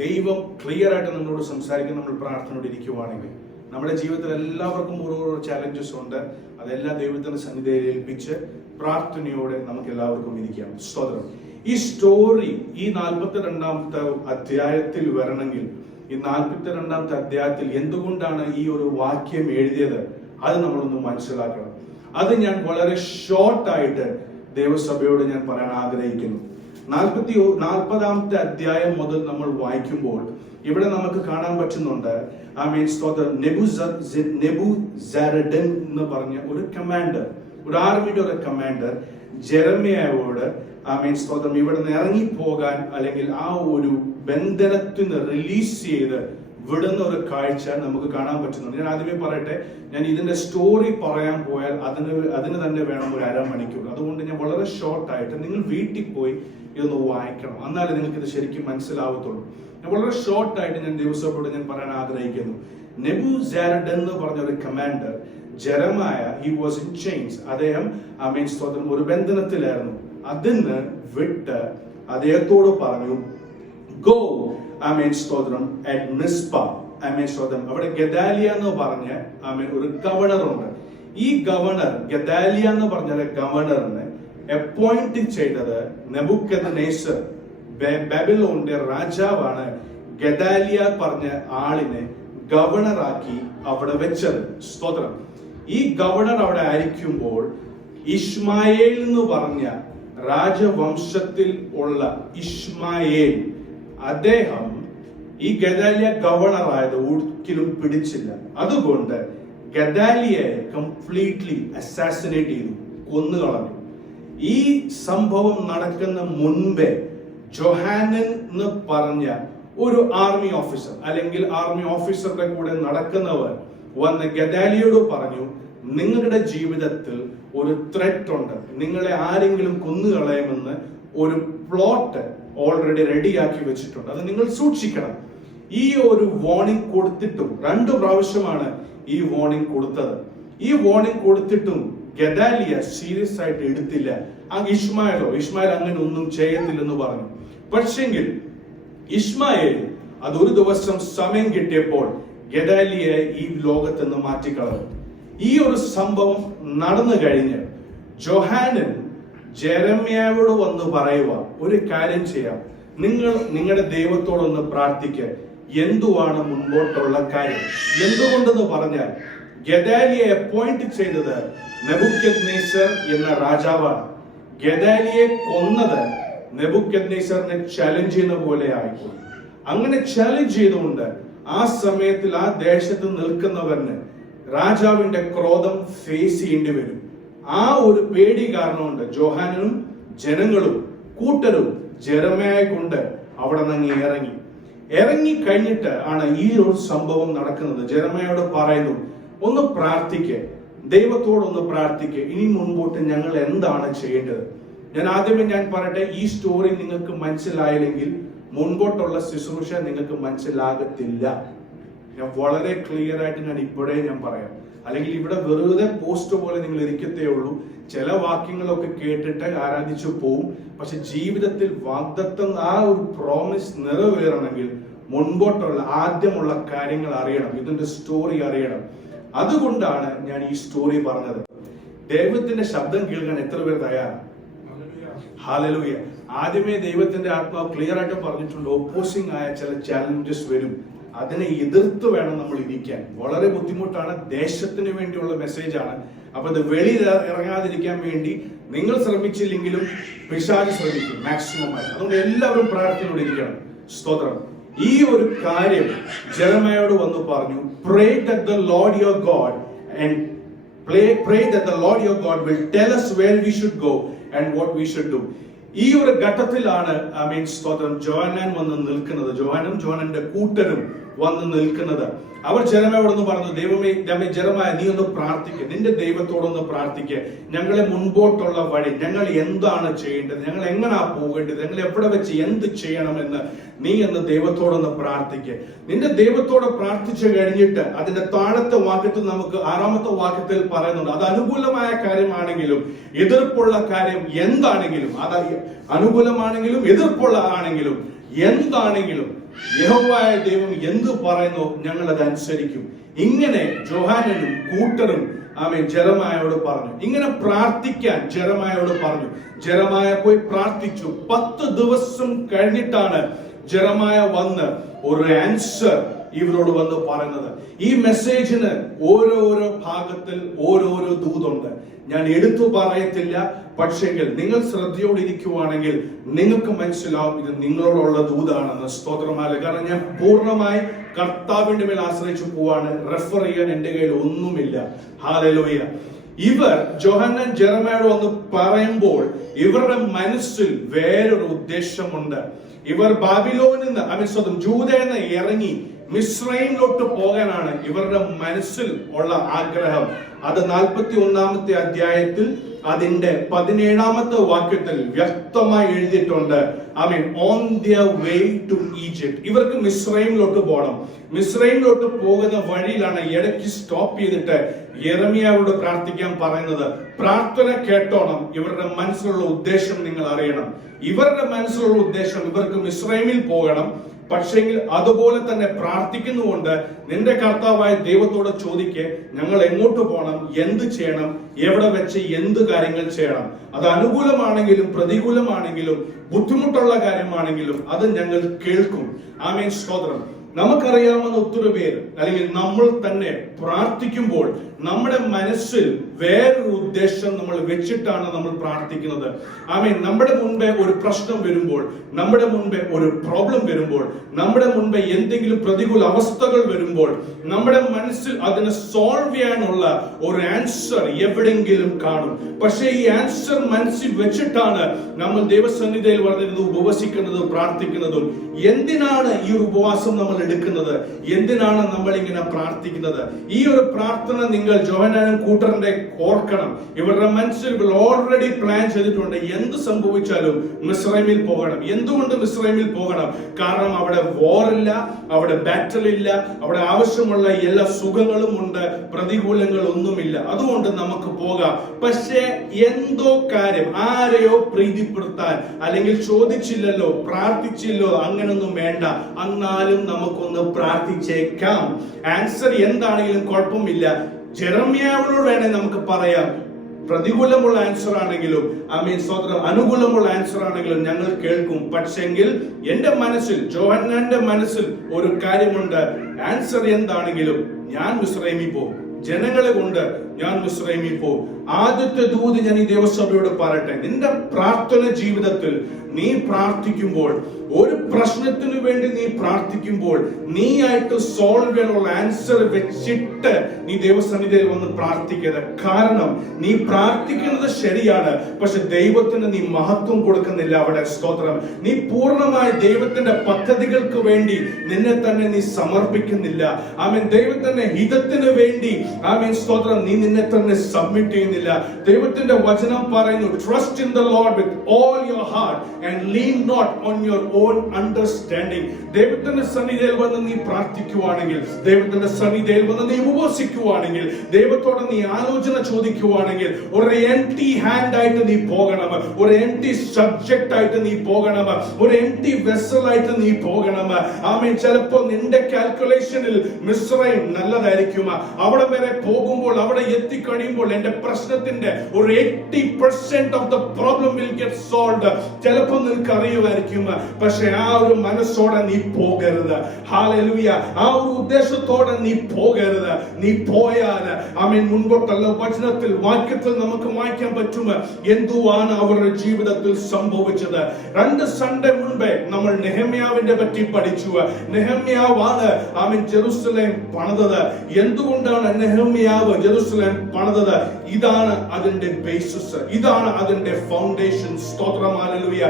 ദൈവം ക്ലിയർ ആയിട്ട് നമ്മളോട് സംസാരിക്കും. നമ്മൾ പ്രാർത്ഥനയോടെ ഇരിക്കുവാണെങ്കിൽ നമ്മുടെ ജീവിതത്തിൽ എല്ലാവർക്കും ഓരോ ചാലഞ്ചസ് ഉണ്ട്. അതെല്ലാം ദൈവത്തിന്റെ സന്നിധിയിൽ ഏൽപ്പിച്ച് പ്രാർത്ഥനയോടെ നമുക്ക് എല്ലാവർക്കും ഇരിക്കാം. സ്തോത്രം. ഈ സ്റ്റോറി ഈ 42-ാമത്തെ അധ്യായത്തിൽ വരണമെങ്കിൽ, ഈ 42-ാമത്തെ അധ്യായത്തിൽ എന്തുകൊണ്ടാണ് ഈ ഒരു വാക്യം എഴുതിയത്, അത് നമ്മളൊന്ന് മനസ്സിലാക്കണം. അത് ഞാൻ വളരെ ഷോർട്ടായിട്ട് ദേവസഭയോട് ഞാൻ പറയാൻ ആഗ്രഹിക്കുന്നു. 40-ാമത്തെ അധ്യായം മുതൽ നമ്മൾ വായിക്കുമ്പോൾ ഇവിടെ നമുക്ക് കാണാൻ പറ്റുന്നുണ്ട്, സ്തോത്രം നെബൂസരഡൻ എന്ന് പറഞ്ഞ ഒരു കമാൻഡർ, ഒരു ആർമിയുടെ ഒരു കമാൻഡർ ജെറമ്യായോട് സ്തോത്രം ഇവിടെ നിന്ന് ഇറങ്ങിപ്പോകാൻ അല്ലെങ്കിൽ ആ ഒരു ബന്ധനത്തിന് റിലീസ് ചെയ്ത് വിടുന്ന ഒരു കാഴ്ച നമുക്ക് കാണാൻ പറ്റുന്നുണ്ട്. ഞാൻ ആദ്യമേ പറയട്ടെ, ഞാൻ ഇതിന്റെ സ്റ്റോറി പറയാൻ പോയാൽ അതിന് തന്നെ വേണം ഒരു അരമണിക്കൂർ. അതുകൊണ്ട് ഞാൻ വളരെ ഷോർട്ടായിട്ട് നിങ്ങൾ വീട്ടിൽ പോയി ഇതൊന്ന് വായിക്കണം, എന്നാലേ നിങ്ങൾക്ക് ഇത് ശരിക്കും മനസ്സിലാവത്തുള്ളൂ. ഞാൻ വളരെ ഷോർട്ടായിട്ട് ഞാൻ ദിവസത്തോട് ഞാൻ പറയാൻ ആഗ്രഹിക്കുന്നു. നെബൂസരഡൻ എന്ന് പറഞ്ഞ ഒരു commander ജെറമായ, he was in chains. അദ്ദേഹം സ്തോത്രം ഒരു ബന്ധനത്തിലായിരുന്നു. അതിന് വിട്ട് അദ്ദേഹത്തോട് പറഞ്ഞു, ഗോ സ്തോത്രം അറ്റ് മിസ്പ. സ്തോത്രം അവിടെ ഗദാലിയ എന്ന് പറഞ്ഞ ഒരു ഗവർണർ ഉണ്ട്. ഈ ഗവർണർ ഗദാലിയ എന്ന് പറഞ്ഞ ഗവർണറിനെ അപ്പോയിന്റ് ചെയ്തത് നെബൂഖദ്നേസർ, ബാബിലോണിന്റെ രാജാവാണ്. ഗദാലിയ പറഞ്ഞ ആളിനെ ഗവർണറാക്കി അവിടെ വെച്ചത്. സ്തോത്രം. ഈ ഗവർണർ അവിടെ ആയിരിക്കുമ്പോൾ ഇഷ്മായേൽ എന്ന് പറഞ്ഞ രാജവംശത്തിൽ ഉള്ള ഇഷ്മായേൽ, അദ്ദേഹം ഈ ഗദാലിയ ഗവർണർ ആയത് ഒരിക്കലും പിടിച്ചില്ല. അതുകൊണ്ട് ഗദാലിയയെ കംപ്ലീറ്റ്ലി അസാസിനേറ്റ് ചെയ്തു, കൊന്നുകളഞ്ഞു. ഈ സംഭവം നടക്കുന്ന മുൻപേ ജോഹാനൻ എന്ന് പറഞ്ഞ ഒരു ആർമി ഓഫീസർ അല്ലെങ്കിൽ ആർമി ഓഫീസറുടെ കൂടെ നടക്കുന്നവർ വന്ന് ഗദാലിയോട് പറഞ്ഞു, നിങ്ങളുടെ ജീവിതത്തിൽ ഒരു ത്രെറ്റ് ഉണ്ട്, നിങ്ങളെ ആരെങ്കിലും കൊന്നുകളയുമെന്ന് ഒരു പ്ലോട്ട് ഓൾറെഡി റെഡിയാക്കി വെച്ചിട്ടുണ്ട്, അത് നിങ്ങൾ സൂക്ഷിക്കണം. ഈ ഒരു വാർണിംഗ് കൊടുത്തിട്ടും 2 പ്രാവശ്യമാണ് ഈ വാർണിംഗ് കൊടുത്തത്. ഈ വാർണിംഗ് കൊടുത്തിട്ടും ഗദാലിയ സീരിയസ് ആയിട്ട് എടുത്തില്ല. ഇഷ്മായേൽ അങ്ങനെ ഒന്നും ചെയ്യത്തില്ലെന്ന് പറഞ്ഞു. പക്ഷെങ്കിൽ ഇഷ്മായേൽ അതൊരു ദിവസം സമയം കിട്ടിയപ്പോൾ ഗദാലിയെ ഈ ലോകത്ത് നിന്ന് മാറ്റിക്കളഞ്ഞു. ഈ ഒരു സംഭവം നടന്നു കഴിഞ്ഞ് ജോഹാനൻ ജെറമ്യായോട് വന്ന് പറയുക, ഒരു കാര്യം ചെയ്യാം, നിങ്ങൾ നിങ്ങളുടെ ദൈവത്തോടൊന്ന് പ്രാർത്ഥിക്കുക, എന്തുവാണ് മുൻപോട്ടുള്ള കാര്യം. എന്തുകൊണ്ടെന്ന് പറഞ്ഞാൽ ഗദാലിയെ അപ്പോയിന്റ് ചെയ്തത് നെബൂഖദ്നേസർ എന്ന രാജാവാണ്. ഗദാലിയെ കൊന്നത് നെബൂഖദ്നേസറിനെ ചലഞ്ച് ചെയ്യുന്ന പോലെ ആയിപ്പോയി. അങ്ങനെ ചലഞ്ച് ചെയ്തുകൊണ്ട് ആ സമയത്തിൽ ആ ദേശത്ത് നിൽക്കുന്നവന് രാജാവിന്റെ ക്രോധം ഫേസ് ചെയ്യേണ്ടി വരും. ആ ഒരു പേടി കാരണമുണ്ട് ജോഹാനനും ജനങ്ങളും കൂട്ടരും ജെറമ്യായെ കൊണ്ട് അവിടെ നിന്ന് ഇറങ്ങി കഴിഞ്ഞിട്ട് ആണ് ഈ ഒരു സംഭവം നടക്കുന്നത്. ജെറമ്യായോട് പറയുന്നു, ഒന്ന് പ്രാർത്ഥിക്കുക, ദൈവത്തോടൊന്ന് പ്രാർത്ഥിക്കുക, ഇനി മുൻപോട്ട് ഞങ്ങൾ എന്താണ് ചെയ്യേണ്ടത്. ഞാൻ പറയട്ടെ, ഈ സ്റ്റോറി നിങ്ങൾക്ക് മനസ്സിലായില്ലെങ്കിൽ മുൻപോട്ടുള്ള ശുശ്രൂഷ നിങ്ങൾക്ക് മനസ്സിലാകത്തില്ല. ഞാൻ വളരെ ക്ലിയർ ആയിട്ട് ഇപ്പോഴേ പറയാം. അല്ലെങ്കിൽ ഇവിടെ വെറുതെ പോസ്റ്റ് പോലെ നിങ്ങൾ ഇരിക്കത്തേ ഉള്ളൂ. ചില വാക്യങ്ങളൊക്കെ കേട്ടിട്ട് ആരാധിച്ചു പോവും. പക്ഷെ ജീവിതത്തിൽ വാഗ്ദത്തം, ആ ഒരു പ്രോമിസ് നിറവേറണമെങ്കിൽ മുൻപോട്ടുള്ള ആദ്യമുള്ള കാര്യങ്ങൾ അറിയണം, ഇതിന്റെ സ്റ്റോറി അറിയണം. അതുകൊണ്ടാണ് ഞാൻ ഈ സ്റ്റോറി പറഞ്ഞത്. ദൈവത്തിന്റെ ശബ്ദം കേൾക്കാൻ എത്ര പേർ തയ്യാറാണ്? ഹല്ലേലൂയ. ആദ്യമേ ദൈവത്തിന്റെ ആത്മാവ് ക്ലിയർ ആയിട്ട് പറഞ്ഞിട്ടുണ്ട്, ഓപ്പോസിംഗ് ആയ ചില ചാലഞ്ചസ് വരും, അതിനെ എതിർത്ത് വേണം നമ്മൾ ഇരിക്കാൻ. വളരെ ബുദ്ധിമുട്ടാണ്, ദേശത്തിന് വേണ്ടിയുള്ള മെസ്സേജാണ്. അപ്പൊ ഇത് വെളിയിൽ ഇറങ്ങാതിരിക്കാൻ വേണ്ടി നിങ്ങൾ ശ്രമിച്ചില്ലെങ്കിലും പിശാച് ശ്രമിക്കും മാക്സിമം ആയി. അതുകൊണ്ട് എല്ലാവരും പ്രാർത്ഥനയോടെ ഇരിക്കണം. സ്തോത്രം. ഈ ഒരു കാര്യം ജെറമ്യായോട് വന്ന് പറഞ്ഞു, pray that the Lord your God and pray that the Lord your God will tell us where we should go and what we should do. ഈ ഒരു ഘട്ടത്തിലാണ് സ്തോത്രം ജോഹന്നാൻ വന്ന് നിൽക്കുന്നത്. ജോഹന്നാന്റെ കൂട്ടരും വന്ന് നിൽക്കുന്നത്. അവർ ജെറമ്യായോടൊന്ന് പറഞ്ഞു, ദൈവമേ ജെറമ്യാ, നീ ഒന്ന് പ്രാർത്ഥിക്കുക, നിന്റെ ദൈവത്തോടൊന്ന് പ്രാർത്ഥിക്കുക, ഞങ്ങളെ മുൻപോട്ടുള്ള വഴി, ഞങ്ങൾ എന്താണ് ചെയ്യേണ്ടത്, ഞങ്ങൾ എങ്ങനാ പോകേണ്ടത്, ഞങ്ങൾ എവിടെ വെച്ച് എന്ത് ചെയ്യണമെന്ന് നീ എന്ന് ദൈവത്തോടൊന്ന് പ്രാർത്ഥിക്കുക. നിന്റെ ദൈവത്തോട് പ്രാർത്ഥിച്ചു കഴിഞ്ഞിട്ട് അതിന്റെ താഴത്തെ വാക്യത്തിൽ നമുക്ക് 6ാമത്തെ വാക്യത്തിൽ പറയുന്നുണ്ട്, അത് അനുകൂലമായ കാര്യമാണെങ്കിലും എതിർപ്പുള്ള കാര്യം എന്താണെങ്കിലും, അത് അനുകൂലമാണെങ്കിലും എതിർപ്പുള്ള ആണെങ്കിലും എന്താണെങ്കിലും യഹോവയായ ദൈവം എന്ത് പറയുന്നു ഞങ്ങൾ അത് അനുസരിക്കും. ഇങ്ങനെ ജോഹാനനും കൂട്ടരും ജെറമ്യായോട് പറഞ്ഞു. ഇങ്ങനെ പ്രാർത്ഥിക്കാൻ ജെറമ്യായോട് പറഞ്ഞു. ജെറമ്യാ പോയി പ്രാർത്ഥിച്ചു. 10 ദിവസം കഴിഞ്ഞിട്ടാണ് ജെറമ്യാ വന്ന് ഒരു ആൻസർ ഇവരോട് വന്ന് പറയുന്നത്. ഈ മെസ്സേജിന് ഓരോരോ ഭാഗത്തിൽ ഓരോരോ ഒരു ദൂതുണ്ട്. ഞാൻ എടുത്തു പറയത്തില്ല, പക്ഷെങ്കിൽ നിങ്ങൾ ശ്രദ്ധയോടിരിക്കുവാണെങ്കിൽ നിങ്ങൾക്ക് മനസ്സിലാവും ഇത് നിങ്ങളോടുള്ള ദൂതാണെന്ന്. സ്തോത്രമാല. കാരണം ഞാൻ പൂർണ്ണമായി കർത്താവിന്റെ മേൽ ആശ്രയിച്ചു പോവാണ്. റെഫർ ചെയ്യാൻ എന്റെ കയ്യിൽ ഒന്നുമില്ല. ഹല്ലേലൂയ. ഇവർ യോഹന്നാൻ ജെറമയോട് വന്ന് പറയുമ്പോൾ ഇവരുടെ മനസ്സിൽ വേറൊരു ഉദ്ദേശമുണ്ട്. ഇവർ ബാബിലോനിൽ നിന്ന് ജൂദയിൽ നിന്ന് ഇറങ്ങി മിസ്രൈമിലോട്ട് പോകാനാണ് ഇവരുടെ മനസ്സിൽ ഉള്ള ആഗ്രഹം. അത് 41 അധ്യായത്തിൽ അതിന്റെ 17 വാക്യത്തിൽ വ്യക്തമായി എഴുതിയിട്ടുണ്ട്. On their way to Egypt. ഇവർക്ക് മിസ്രൈമിലോട്ട് പോകണം. മിസ്രൈമിലോട്ട് പോകുന്ന വഴിയിലാണ് ഇടയ്ക്ക് സ്റ്റോപ്പ് ചെയ്തിട്ട് യെരമ്യാവോട് പ്രാർത്ഥിക്കാൻ പറയുന്നത്. പ്രാർത്ഥന കേട്ടോണം. ഇവരുടെ മനസ്സിലുള്ള ഉദ്ദേശം നിങ്ങൾ അറിയണം. ഇവരുടെ മനസ്സിലുള്ള ഉദ്ദേശം ഇവർക്ക് മിസ്രൈമിൽ പോകണം. പക്ഷെങ്കിൽ അതുപോലെ തന്നെ പ്രാർത്ഥിക്കുന്നുകൊണ്ട് നിന്റെ കർത്താവായ ദൈവത്തോട് ചോദിക്കെ, ഞങ്ങൾ എങ്ങോട്ട് പോകണം, എന്ത് ചെയ്യണം, എവിടെ വെച്ച് എന്ത് കാര്യങ്ങൾ ചെയ്യണം. അത് അനുകൂലമാണെങ്കിലും പ്രതികൂലമാണെങ്കിലും ബുദ്ധിമുട്ടുള്ള കാര്യമാണെങ്കിലും അത് ഞങ്ങൾ കേൾക്കും. ആമേൻ, സ്തോത്രം. നമുക്കറിയാവുന്ന ഒത്തിരി പേര് അല്ലെങ്കിൽ നമ്മൾ തന്നെ പ്രാർത്ഥിക്കുമ്പോൾ നമ്മുടെ മനസ്സിൽ വേറൊരു ഉദ്ദേശം നമ്മൾ വെച്ചിട്ടാണ് നമ്മൾ പ്രാർത്ഥിക്കുന്നത്. നമ്മുടെ മുൻപേ ഒരു പ്രശ്നം വരുമ്പോൾ, നമ്മുടെ മുൻപേ ഒരു പ്രോബ്ലം വരുമ്പോൾ, നമ്മുടെ മുൻപേ എന്തെങ്കിലും പ്രതികൂല അവസ്ഥകൾ വരുമ്പോൾ നമ്മുടെ മനസ്സിൽ അതിനെ സോൾവ് ചെയ്യാനുള്ള ഒരു ആൻസർ എവിടെയെങ്കിലും കാണും. പക്ഷേ ഈ ആൻസർ മനസ്സിൽ വെച്ചിട്ടാണ് നമ്മൾ ദൈവസന്നിധിയിൽ വരുന്നത്, ഉപവസിക്കുന്നതും പ്രാർത്ഥിക്കുന്നതും. എന്തിനാണ് ഈ ഉപവാസം നമ്മൾ എടുക്കുന്നത്? എന്തിനാണ് നമ്മൾ ഇങ്ങനെ പ്രാർത്ഥിക്കുന്നത്? ഈ ഒരു പ്രാർത്ഥന നിങ്ങൾ യോഹന്നാനും കൂട്ടറിന്റെ ഓർക്കണം. ഇവരുടെ മനസ്സിൽ ഓൾറെഡി പ്ലാൻ ചെയ്തിട്ടുണ്ട്. എന്ത് സംഭവിച്ചാലും മിസ്രൈമിൽ പോകണം. എന്തുകൊണ്ട് മിസ്രൈമിൽ പോകണം? കാരണം അവിടെ വാറില്ല, അവിടെ ബാറ്റൽ ഇല്ല, അവിടെ ആവശ്യമുള്ള എല്ലാ സുഖങ്ങളും ഉണ്ട്, പ്രതികൂലങ്ങളൊന്നുമില്ല. അതുകൊണ്ട് നമുക്ക് പോകാം. പക്ഷേ എന്തോ കാര്യം ആരെയോ പ്രീതിപ്പെടുത്താൻ, അല്ലെങ്കിൽ ചോദിച്ചില്ലല്ലോ, പ്രാർത്ഥിച്ചില്ലോ, അങ്ങനൊന്നും വേണ്ട. എന്നാലും നമുക്കൊന്ന് പ്രാർത്ഥിച്ചേക്കാം. ആൻസർ എന്താണെങ്കിലും കുഴപ്പമില്ല. ജെറമ്യാവിനോട് വേണേ നമുക്ക് പറയാം, പ്രതികൂലമുള്ള ആൻസർ ആണെങ്കിലും സ്തോത്രം, അനുകൂലമുള്ള ആൻസർ ആണെങ്കിലും ഞങ്ങൾ കേൾക്കും. പക്ഷെങ്കിൽ എന്റെ മനസ്സിൽ, യോഹന്നാന്റെ മനസ്സിൽ ഒരു കാര്യമുണ്ട്. ആൻസർ എന്താണെങ്കിലും ഞാൻ മിസ്രൈമിൽ പോകും. ജനങ്ങളെ കൊണ്ട് ഞാൻ മിസ്രൈമിൽ പോകും. ആദ്യത്തെ ദൂത് ഞാൻ ഈ ദേവസഭയോട് പറയട്ടെ, നിന്റെ പ്രാർത്ഥന ജീവിതത്തിൽ നീ പ്രാർത്ഥിക്കുമ്പോൾ, ഒരു പ്രശ്നത്തിന് വേണ്ടി നീ പ്രാർത്ഥിക്കുമ്പോൾ, നീ ആയിട്ട് സോൾവ് ചെയ്യാനുള്ള ആൻസർ വെച്ചിട്ട് നീ ദൈവസന്നിധിയിൽ വന്ന് പ്രാർത്ഥിക്കരുത്. കാരണം നീ പ്രാർത്ഥിക്കുന്നത് ശരിയാണ്, പക്ഷെ ദൈവത്തിന് നീ മഹത്വം കൊടുക്കുന്നില്ല അവിടെ. സ്തോത്രം. നീ പൂർണ്ണമായി ദൈവത്തിന്റെ പദ്ധതികൾക്ക് വേണ്ടി നിന്നെ തന്നെ നീ സമർപ്പിക്കുന്നില്ല. ദൈവത്തിന്റെ ഹിതത്തിന് വേണ്ടി സ്തോത്രം, നീ നിന്നെ തന്നെ സബ്മിറ്റ് ചെയ്യുന്നില്ല. ദൈവത്തിന്റെ വചനം പറയുന്നു, trust in the Lord with all your heart and lean not on your own understanding. ദൈവത്തിന്റെ സന്നിധിയിൽ വന്ന് നീ പ്രാർത്ഥിക്കുവാണെങ്കിൽ, ദൈവത്തിന്റെ സന്നിധിയിൽ വന്ന് നീ ഉപവസിക്കുവാണെങ്കിൽ, ദൈവത്തോട് നീ ആലോചന ചോദിക്കുവാണെങ്കിൽ, ഒരു എംപ്റ്റി ഹാൻഡ് ആയിട്ട് നീ പോകണം, ഒരു എംപ്റ്റി സബ്ജക്റ്റ് ആയിട്ട് നീ പോകണം, ഒരു എംപ്റ്റി വെസൽ ആയിട്ട് നീ പോകണം. ചിലപ്പോൾ നിന്റെ കാൽക്കുലേഷനിൽ മിസ്രൈം നല്ലതായിരിക്കും. അവിടെ വരെ പോകുമ്പോൾ, അവിടെ എത്തിക്കഴിയുമ്പോൾ എന്റെ പ്രശ്നത്തിന്റെ ഒരു 80% of the problem will get solved. ചിലപ്പോൾ നിനക്ക് അറിയുമായിരിക്കും, പക്ഷെ ആ ഒരു മനസ്സോടെ നീ പോകരുത്. ഹല്ലേലൂയ. ആ ഒരു ഉദ്ദേശത്തോടെ നീ പോകരുത്. നീ പോയാൽ മുൻപോട്ടുള്ള വചനത്തിൽ, വാക്യത്തിൽ നമുക്ക് വായിക്കാൻ പറ്റും എന്തുവാണ് അവരുടെ ജീവിതത്തിൽ സംഭവിച്ചത്. 2 സൺഡേ മുൻപേ നമ്മൾ നെഹമ്യാവിന്റെ പറ്റി പഠിച്ചു. നെഹമ്യാവാണ് ജെറുസലേം പണിതത്. എന്തുകൊണ്ടാണ് നെഹമ്യാവ് ജെറുസലേം പണിതത്? ഇതാണ് അതിന്റെ ബേസിസ്, ഇതാണ് അതിന്റെ ഫൗണ്ടേഷൻ. സ്തോത്രം. ഹല്ലേലൂയ.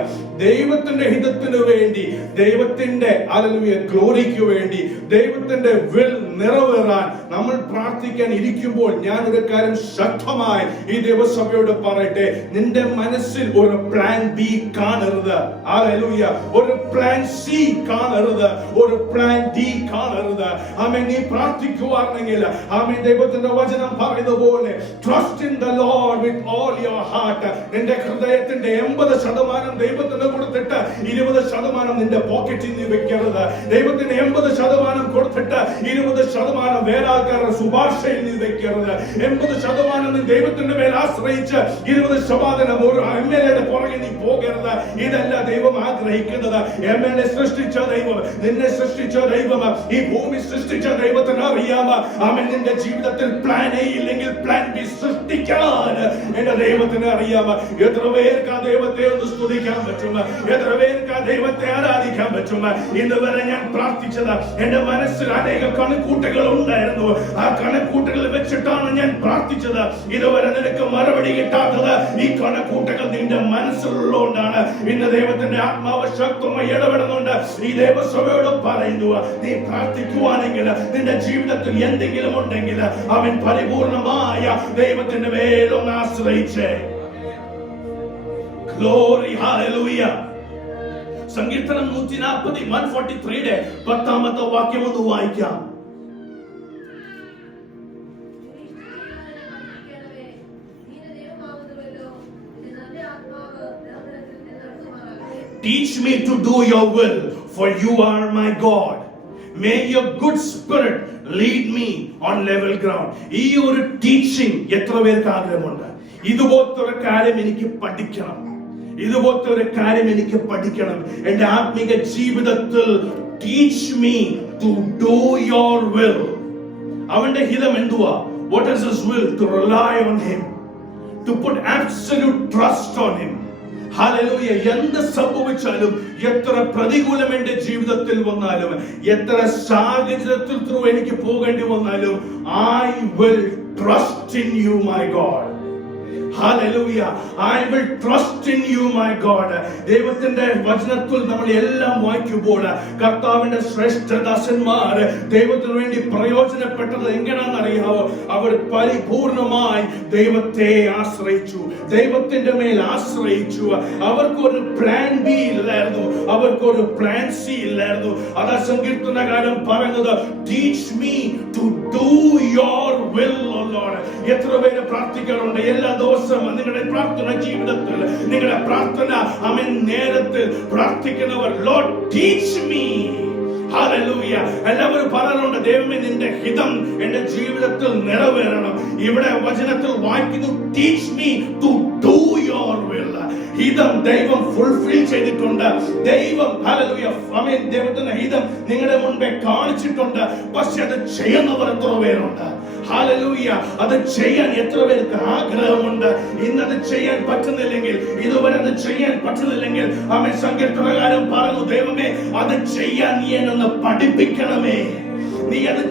ദൈവത്തിന്റെ ഹിതത്തിന് വേണ്ടി, ദൈവത്തിന്റെ ഹല്ലേലൂയ ഗ്ലോറിക്ക് വേണ്ടി, ദൈവത്തിന്റെ വിൽ നിറവേറാൻ നമ്മൾ പ്രാർത്ഥിക്കാൻ ഇരിക്കുമ്പോൾ ഞാൻ ഒരു കാര്യം ശക്തമായി ഈ ദൈവസഭയോട് പറയട്ടെ, നിന്റെ മനസ്സിൽ ഒരു പ്ലാൻ ബി കാണരുത്. ഹല്ലേലൂയ. ഒരു പ്ലാൻ സി കാണരുത്, ഒരു പ്ലാൻ ഡി കാണരുത്. നീ പ്രാർത്ഥിക്കുവാണെങ്കിൽ ദൈവത്തിന്റെ വചനം പറയുന്ന പോലെ trust in the Lord with all your heart. നിന്റെ ഹൃദയത്തിന്റെ 80% ദൈവത്തിന് കൊടുത്തിട്ട് 20% നിന്റെ പോക്കറ്റിൽ നീ വെക്കരുത്. ദൈവത്തിന് 80% കൊടുത്തിട്ട് 20% 80% വേറെ ആൾക്കാരുടെ ശുപാർശയിൽ നീ വെക്കരുത്. 80% നീ ദൈവത്തിന്റെ മേൽ ആശ്രയിച്ച് 20% ഒരു MLA പുറകെ നീ പോകരുത്. ഇതല്ല ദൈവം ആഗ്രഹിക്കുന്നത്. MLA സൃഷ്ടിച്ച ദൈവം, നിന്നെ സൃഷ്ടിച്ച ദൈവം, ഈ ഭൂമി സൃഷ്ടിച്ച ദൈവത്തിന് അറിയാമ അവൻ നിന്റെ ജീവിതത്തിൽ പ്ലാൻ എ ഇല്ലെങ്കിൽ പ്ലാൻ ബി സൃഷ്ടിക്കാൻ എന്റെ ദൈവത്തിന് അറിയാമ. എത്ര പേർക്ക് ആ ദൈവത്തെ ഒന്ന് സ്തുതിക്കാൻ പറ്റും? എത്ര പേർക്ക് ആ ദൈവത്തെ ആരാധിക്കാൻ പറ്റും? ഇന്ന് വരെ ഞാൻ പ്രാർത്ഥിച്ചത് എന്റെ മനസ്സിൽ അനേക കണക്കൂട്ടുകൾ ഉണ്ടായിരുന്നു. ആ കണക്കൂട്ടുകൾ വെച്ചിട്ടാണ് ഞാൻ പ്രാർത്ഥിച്ചത്. ഇതുവരെ നിനക്ക് മറുപടി കിട്ടാത്തത് ഈ കണക്കൂട്ടുകൾ നിന്റെ മനസ്സിലുള്ളതുകൊണ്ടാണ്. ഇന്ന് ദൈവത്തിന്റെ ആത്മാവ് ശക്തമായി ഇടപെടുന്നുണ്ട്. ഈ ദൈവസഭയോട് പറയുന്നു, നീ പ്രാർത്ഥിക്കുവാണെങ്കിൽ നിന്റെ ജീവിതത്തിൽ എന്തെങ്കിലും ഉണ്ടെങ്കിൽ അവൻ പരിപൂർണമായ ദൈവത്തിന്റെ മേലൊന്ന് ആശ്രയിച്ചേ. Glory, hallelujah. സങ്കീർത്തനം 140 143 10ാമത്തെ വാക്യം ഒന്ന് വായിക്കാം. Teach me to do your will, for you are my God. May your good spirit lead me on level ground. ഈ ഒരു ടീച്ചിങ് എത്ര പേർക്ക് ആഗ്രഹമുണ്ട്? ഇതുപോലത്തെ ഒരു കാര്യം എനിക്ക് പഠിക്കണം, ഇതുപോലത്തെ ഒരു കാര്യം എനിക്ക് പഠിക്കണം എന്റെ ആത്മീക ജീവിതത്തിൽ. Teach me to do your will. അവന്റെ ഹിതം എന്തുവാ? What is his will? To rely on him, to put absolute trust on him. Hallelujah. എന്ത് സംഭവിച്ചാലും, എത്ര പ്രതികൂലം എന്റെ ജീവിതത്തിൽ വന്നാലും, എത്ര സാഹചര്യത്തിൽ ത്രൂ എനിക്ക് പോകേണ്ടി വന്നാലും, I will trust in you, my God. Hallelujah. I will trust in you, my God. ദൈവത്തിന്റെ വചനത്തിൽ നമ്മൾ എല്ലാം വായിക്കുമ്പോൾ കർത്താവിന്റെ ശ്രേഷ്ഠദാസന്മാർ ദൈവത്തിന് വേണ്ടി പ്രയോജനപ്പെട്ടത് എങ്ങനെയാണെന്ന് അറിയാവോ? അവർ പരിപൂർണമായി ദൈവത്തെ ആശ്രയിച്ചു, ദൈവത്തിന്റെ മേൽ ആശ്രയിച്ചു. അവർക്കൊരു പ്ലാൻ ബി ഇല്ലായിരുന്നു, അവർക്കൊരു പ്ലാൻ സി ഇല്ലായിരുന്നു. അതാ സങ്കീർത്തനകാരൻ പറഞ്ഞത്, teach me to do your will, O Lord. എത്ര പേര് പ്രാർത്ഥിക്കാറുണ്ട്? എല്ലാ ദിവസവും നിങ്ങളുടെ പ്രാർത്ഥന ജീവിതത്തിൽ, നിങ്ങളുടെ പ്രാർത്ഥന നേരത്തിൽ പ്രാർത്ഥിക്കുന്നവർ, ലോർഡ് ടീച്ച് മീ. ഹല്ലേലൂയ. എല്ലാവരും പറയാറുണ്ട്, ദൈവമേ നിന്റെ ഹിതം എന്റെ ജീവിതത്തിൽ നിറവേറണം. ഇവിടെ വചനത്തിൽ വായിക്കുന്നു, teach me to do your will. ഹിതം ദൈവം ഫുൾഫിൽ ചെയ്തിട്ടുണ്ട്. ദൈവം, ഹല്ലേലൂയ, ആമേൻ, ദൈവത്തിന്റെ ഹിതം നിങ്ങളുടെ മുൻപേ കാണിച്ചിട്ടുണ്ട്. പക്ഷെ അത് ചെയ്യുന്നവർ എത്ര പേരുണ്ട്? ഹല്ലേലൂയ. അത് ചെയ്യാൻ എത്ര പേർക്ക് ആഗ്രഹമുണ്ട്? ഇന്നത് ചെയ്യാൻ പറ്റുന്നില്ലെങ്കിൽ, ഇതുവരെ അത് ചെയ്യാൻ പറ്റുന്നില്ലെങ്കിൽ, ആമേൻ, സങ്കീർത്തനകാരൻ പറഞ്ഞു, ദൈവമേ അത് ചെയ്യാൻ നീ എന്നെ പഠിപ്പിക്കണമേ, നീ അത്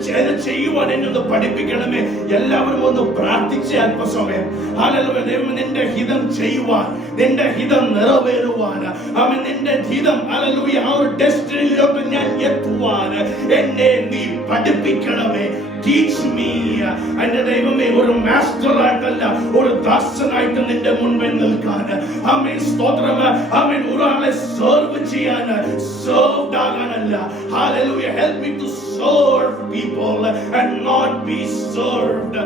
ചെയ്യുവാൻ എന്നൊന്ന് പഠിപ്പിക്കണമേ. എല്ലാവരും ഒന്ന് പ്രാർത്ഥിച്ച അല്പസമയം. ഹല്ലേലൂയ. ദൈവമേ നിന്റെ ഹിതം ചെയ്യുവാൻ, നിന്റെ ഹിതം നിറവേറുവാൻ, ആമേൻ, നിന്റെ ഹിതം, ഹല്ലേലൂയ, ആ ഒരു ഡെസ്റ്റിനിയിലോട്ട് ഞാൻ എത്തുവാൻ എന്നെ നീ പഠിപ്പിക്കണമേ. Teach me. എന്റെ ദൈവമേ, ഒരു മാസ്റ്റർ ആയിട്ടല്ല, ഒരു ദാസനായിട്ട് നിന്റെ മുൻപിൽ നിൽക്കാൻ. ആമേൻ, സ്തോത്രം. ആമേൻ, ഒരാളെ സെർവ് ചെയ്യാൻ, സെർവ്ഡ് ആകാനല്ല. Hallelujah. Help me to serve people and not be served.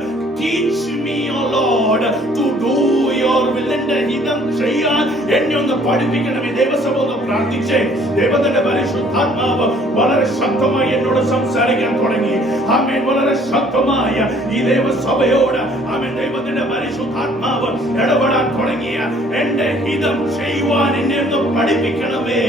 Teach me, O Lord, to do your will. എന്റെ ഹിതം ചെയ്യാൻ എന്നെ ഒന്ന് പഠിപ്പിക്കണമേ. ദൈവസഭ ഒന്ന് പ്രാർത്ഥിച്ചേ. ദൈവത്തിന്റെ പരിശുദ്ധാത്മാവ് വളരെ ശക്തമായി എന്നോട് സംസാരിക്കാൻ തുടങ്ങി. ആമേൻ. വളരെ ശക്തമായ ഈ ദൈവസഭയോട്, ആമേൻ, ദൈവത്തിന്റെ പരിശുദ്ധാത്മാവ് ഇടപെടാൻ തുടങ്ങിയ എന്റെ ഹിതം ചെയ്യുവാൻ എന്നെ ഒന്ന് പഠിപ്പിക്കണമേ.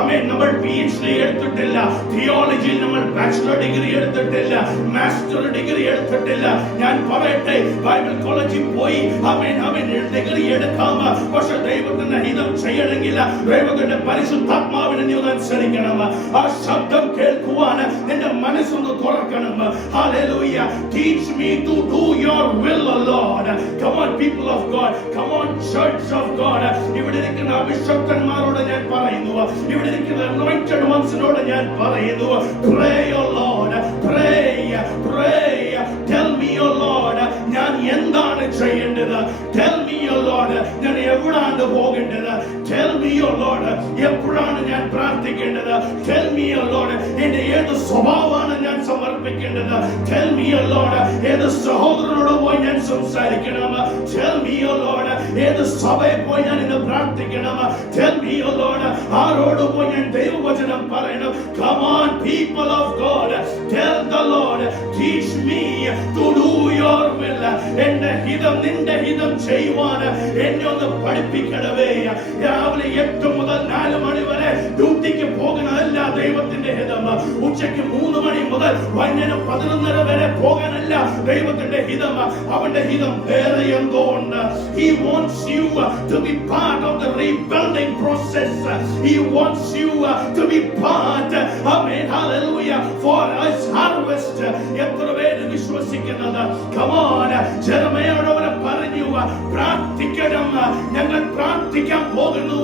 ആമേൻ. നമ്മൾ PhD എടുത്തിട്ടില്ല, തിയോളജിയിൽ നമ്മൾ ബാച്ചിലർ ഡിഗ്രി എടുത്തിട്ടില്ല, മാസ്റ്റർ ഡിഗ്രി എടുത്തിട്ടില്ല. ഞാൻ പറയട്ടെ, ബൈബിൾ കോളേജിൽ പോയി ആമേൻ ഡിഗ്രി എടുക്കാം. പക്ഷെ ദൈവത്തിന്റെ ഹിതം ചെയ്യണമെങ്കിൽ ദൈവത്തിന്റെ പരിശുദ്ധാത്മാവിനെ നീ അനുസരിക്കണം. ആ ശബ്ദം കേൾക്കുവാൻ നിന്റെ മനസ്സൊന്ന് തുറക്കണം. Hallelujah. Teach me to do your will, O Lord. Come on, people of God. Come on, church of God. ഇവിടെ ഇരിക്കുന്ന അഭിഷക്തന്മാരോട് ഞാൻ പറയുന്നു, ഇവിടെ ഇരിക്കുന്ന anointed onesനോട് ഞാൻ പറയുന്നു, pray, O Lord. Pray, pray. Tell me, O Lord, ഞാൻ എന്താണ് ചെയ്യേണ്ടത്? Tell me, O Lord, ഞാൻ എവിടാണ് പോകേണ്ടത്? Tell me, O Lord, എപ്പോഴാണ് ഞാൻ പ്രാർത്ഥിക്കേണ്ടത്? Tell me, O Lord, എന്റെ ഏത് സ്വഭാവമാണ് ഞാൻ സമർപ്പിക്കേണ്ടത്? Tell me, O Lord, ഏത് സഹോദരനോട് പോയി ഞാൻ സംസാരിക്കണം? Tell me, O Lord, ഏത് സഭയിൽ പോയി ഞാൻ ഇന്ന് പ്രാർത്ഥിക്കണം? Tell me, O Lord, ആരോട് പോയി ഞാൻ ദൈവവചനം പറയണം? Come on, people of God, tell the Lord, teach me to do your will. എന്റെ ഹിതം നിന്റെ ഹിതം ചെയ്യുവാൻ എന്നെ ഒന്ന് പഠിപ്പിക്കണമേ. രാവിലെ 8 മുതൽ 4 മണി വരെ ഡ്യൂട്ടിക്ക് പോകണമല്ല ദൈവത്തിന്റെ ഹിതം. ഉച്ചയ്ക്ക് 3 മണി മുതൽ വൈകുന്നേരം 11:30 വരെ പോകാനല്ല ദൈവത്തിന്റെ ഹിതം. അവന്റെ ഹിതം വേറെ എന്തോ ഉണ്ട്. He wants you to be part of the rebuilding process. He wants you to be part, amen, hallelujah, for his harvest. എത്ര പേര് വിശ്വസിക്കുന്നത്? Come on, ജെറമയയോട് അവൻ പറഞ്ഞു, പ്രാർത്ഥിക്കണം, ഞങ്ങൾ പ്രാർത്ഥിക്കാൻ പോകുന്നു.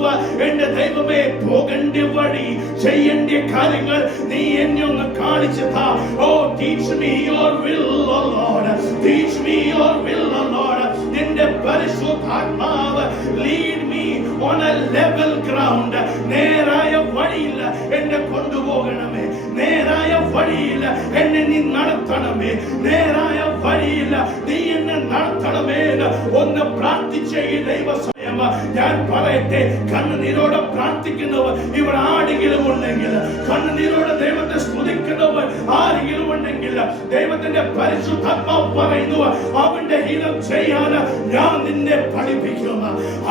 എന്റെ ദൈവമേ, പോകേണ്ട വഴി, ചെയ്യേണ്ട കാര്യങ്ങൾ നീ എന്നെ ഒന്ന് കാണിച്ചു താ. Oh, teach me your will, O Lord, teach me your will, O Lord. നിന്റെ പരിശുദ്ധാത്മാവ് lead me on a level ground. നേരായ വഴിയിൽ എന്നെ കൊണ്ടുപോകണമേ. നേരായ വഴിയിൽ എന്നെ നീ നടത്തണമേ. നേരായ വഴിയിൽ നീ എന്നെ നടത്തണമേ. ഒന്ന് പ്രാർത്ഥിച്ചേ ഈ ദൈവസമയം. ഞാൻ പറയട്ടെ, കണ്ണുനീരോടെ പ്രാർത്ഥിക്കുന്നവർ ഇവിടെ ആരെങ്കിലും ഉണ്ടെങ്കിൽ, കണ്ണുനീരോടെ ദൈവത്തെ സ്തുതിക്കുന്നവർ ആരെങ്കിലും ഉണ്ടെങ്കിൽ, ദൈവത്തിന്റെ പരിശുദ്ധാത്മാവ് പറയുന്നു, അവന്റെ ഹിതം ചെയ്യാൻ ഞാൻ നിന്നെ പഠിപ്പിക്കും.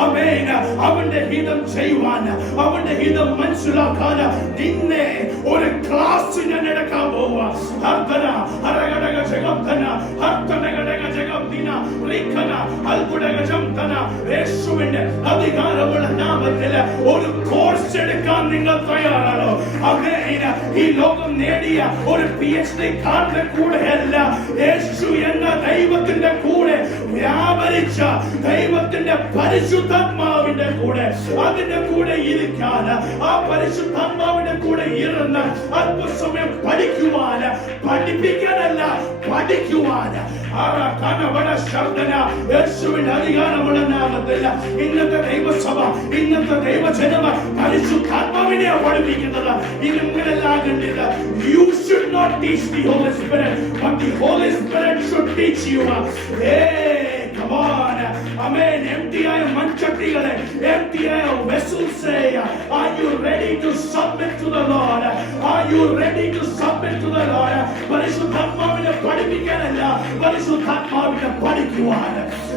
ആമേൻ. അവന്റെ ഹിതം ചെയ്യുവാൻ, അവന്റെ ഹിതം മനസ്സിലാക്കാൻ നിന്നെ ഒരു ക്ലാസ് ഞാൻ എടുക്കാൻ പോവാ. ഹർത്തന ഹരഗടക ജഗംതന ഹർത്തനഗടക ജഗംതിന റിഖന അൽഗുടക ജംതന. യേശുവിന്റെ അധികാരമുള്ള നാമത്തിൽ ഒരു കോഴ്സ് എടുക്കാൻ നിങ്ങൾ തയ്യാറാണോ? ആമേൻ. ഈ ലോകം നേടിയ ഒരു PhD കാർഡിന്റെ കൂടെയല്ല, യേശു എന്ന ദൈവത്തിന്റെ കൂടെ വ്യാപരിച്ച ദൈവത്തിന്റെ പരിശുദ്ധാത്മാവിന്റെ കൂടെ, അതിന്റെ കൂടെ ഇരിക്കാൻ, ആ പരിശുദ്ധാത്മാവിന്റെ കൂടെ ഇരുന്ന് അല്പസമയം പഠിക്കുവാൻ, പഠിപ്പിക്കാനല്ല പഠിക്കുവാൻ. യേശുവിന്റെ അധികാരമുള്ള നാമത്തിൽ ഇന്നത്തെ ദൈവസഭ, ഇന്നത്തെ ദൈവജനമ പരിശുദ്ധാത്മാവിനെ പഠിപ്പിക്കുന്നത്. ഇങ്ങനെല്ലാകേണ്ടത്. You should not teach the Holy Spirit, but the Holy Spirit should teach you. Hey, come on, amen. empty-ആയ മൺചട്ടികളെ, empty-ആയ vessels, are you ready to submit to the Lord? Are you ready to submit to the Lord? പരിശുദ്ധാത്മാവിനെ പഠിപ്പിക്കാനല്ല, പരിശുദ്ധാത്മാവിനെ പഠിക്കുവാൻ,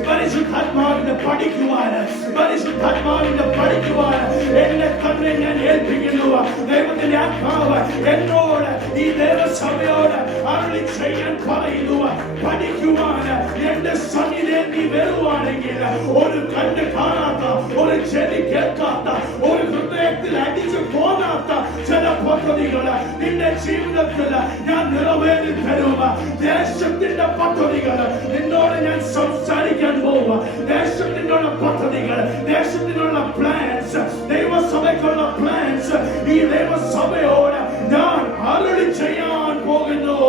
പരിശുദ്ധാത്മാവിനെ പഠിക്കുവാൻ, പരിശുദ്ധാത്മാവിനെ പഠിക്കുവാൻ എന്നെ തന്നെ ഞാൻ ഏൽപ്പിക്കുന്നു. ദൈവത്തിന്റെ ആത്മാവ് എന്നോട്, ഈ ദേവസഭയോട് അരുളി ചെയ്യാൻ പറയുന്നു, പഠിക്കുവാൻ. എന്റെ സന്നിധിയിൽ നീ വരുവാണെങ്കിൽ ഒരു കണ്ണ് കാണാത്ത, ഒരു ചെവി കേൾക്കാത്ത, ഒരു ഹൃദയത്തിൽ അടിച്ചു പോകാത്ത ചില പദ്ധതികൾ നിന്റെ ജീവിതത്തിൽ ഞാൻ നിറവേറി തരുക. ദേശത്തിന്റെ പദ്ധതികൾ നിന്നോട് ഞാൻ സംസാരിക്കാൻ പോവുക. ദേശത്തിനുള്ള പദ്ധതികൾ, ദേശത്തിനുള്ള പ്ലാൻസ്, ദൈവസഭയ്ക്കുള്ള പ്ലാൻസ് ഈ ദൈവസഭയോട് ഞാൻ അരുളി ചെയ്യാൻ പോകുന്നു.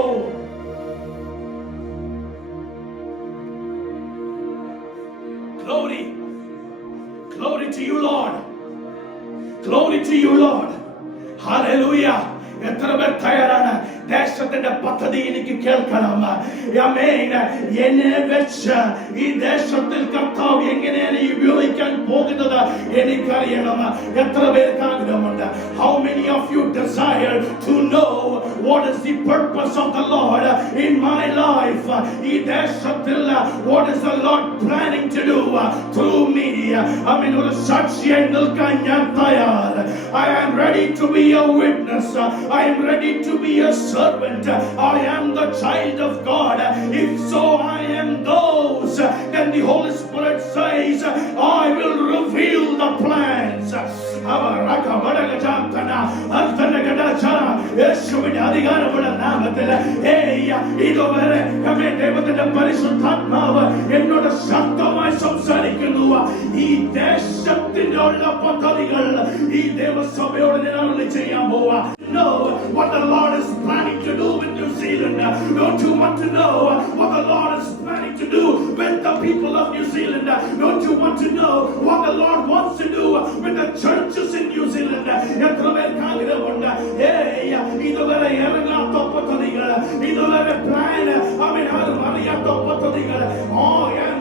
Glory, glory to you, Lord. Glory to you, Lord. Hallelujah. എത്ര പേർ തയ്യാറാണ്? ദേശത്തിന്റെ പദ്ധതി എനിക്ക് കേൾക്കണം. ആമേൻ. എന്നെ വെച്ച് ഈ ദേശത്തിൽ കർത്താവ് എങ്ങനെയാണ് ഉപയോഗിക്കാൻ പോകുന്നത് എനിക്കറിയണം. എത്ര പേർക്ക് ആഗ്രഹമുണ്ട്? How many of you desire to know what is the purpose of the Lord in my life? ഈ ദേശത്തിൽ what is the Lord planning to do through me? ആമേൻ. ഒരു സാക്ഷിയായി നിൽക്കാൻ ഞാൻ തയ്യാർ. I am ready to be a witness. I am ready to be a servant. I am the child of God. If so, I am those. Then the Holy Spirit says, I will reveal the plans. യേശുവിന്റെ അധികാരമുള്ള നാമത്തിൽ ഇതുവരെ ദൈവത്തിന്റെ പരിശുദ്ധാത്മാവ് എന്നോട് ശക്തമായി സംസാരിക്കുന്നു. ഈ ദേശത്തിനുള്ള പദ്ധതികൾ ഈ ദേവസഭയോട് ഞാൻ അരുളി ചെയ്യാൻ പോവാ. Know what the Lord is planning to do with New Zealand. Don't you want to know what the Lord is planning to do with the people of New Zealand, don't you want to know what the Lord wants to do with the churches in New Zealand? എത്ര പേർക്ക് ആഗ്രഹമുണ്ട്? ഇതുവരെ ഇറങ്ങാത്ത പദ്ധതികൾ, ഇതുവരെ plan ആരും അറിയാത്ത പദ്ധതികൾ,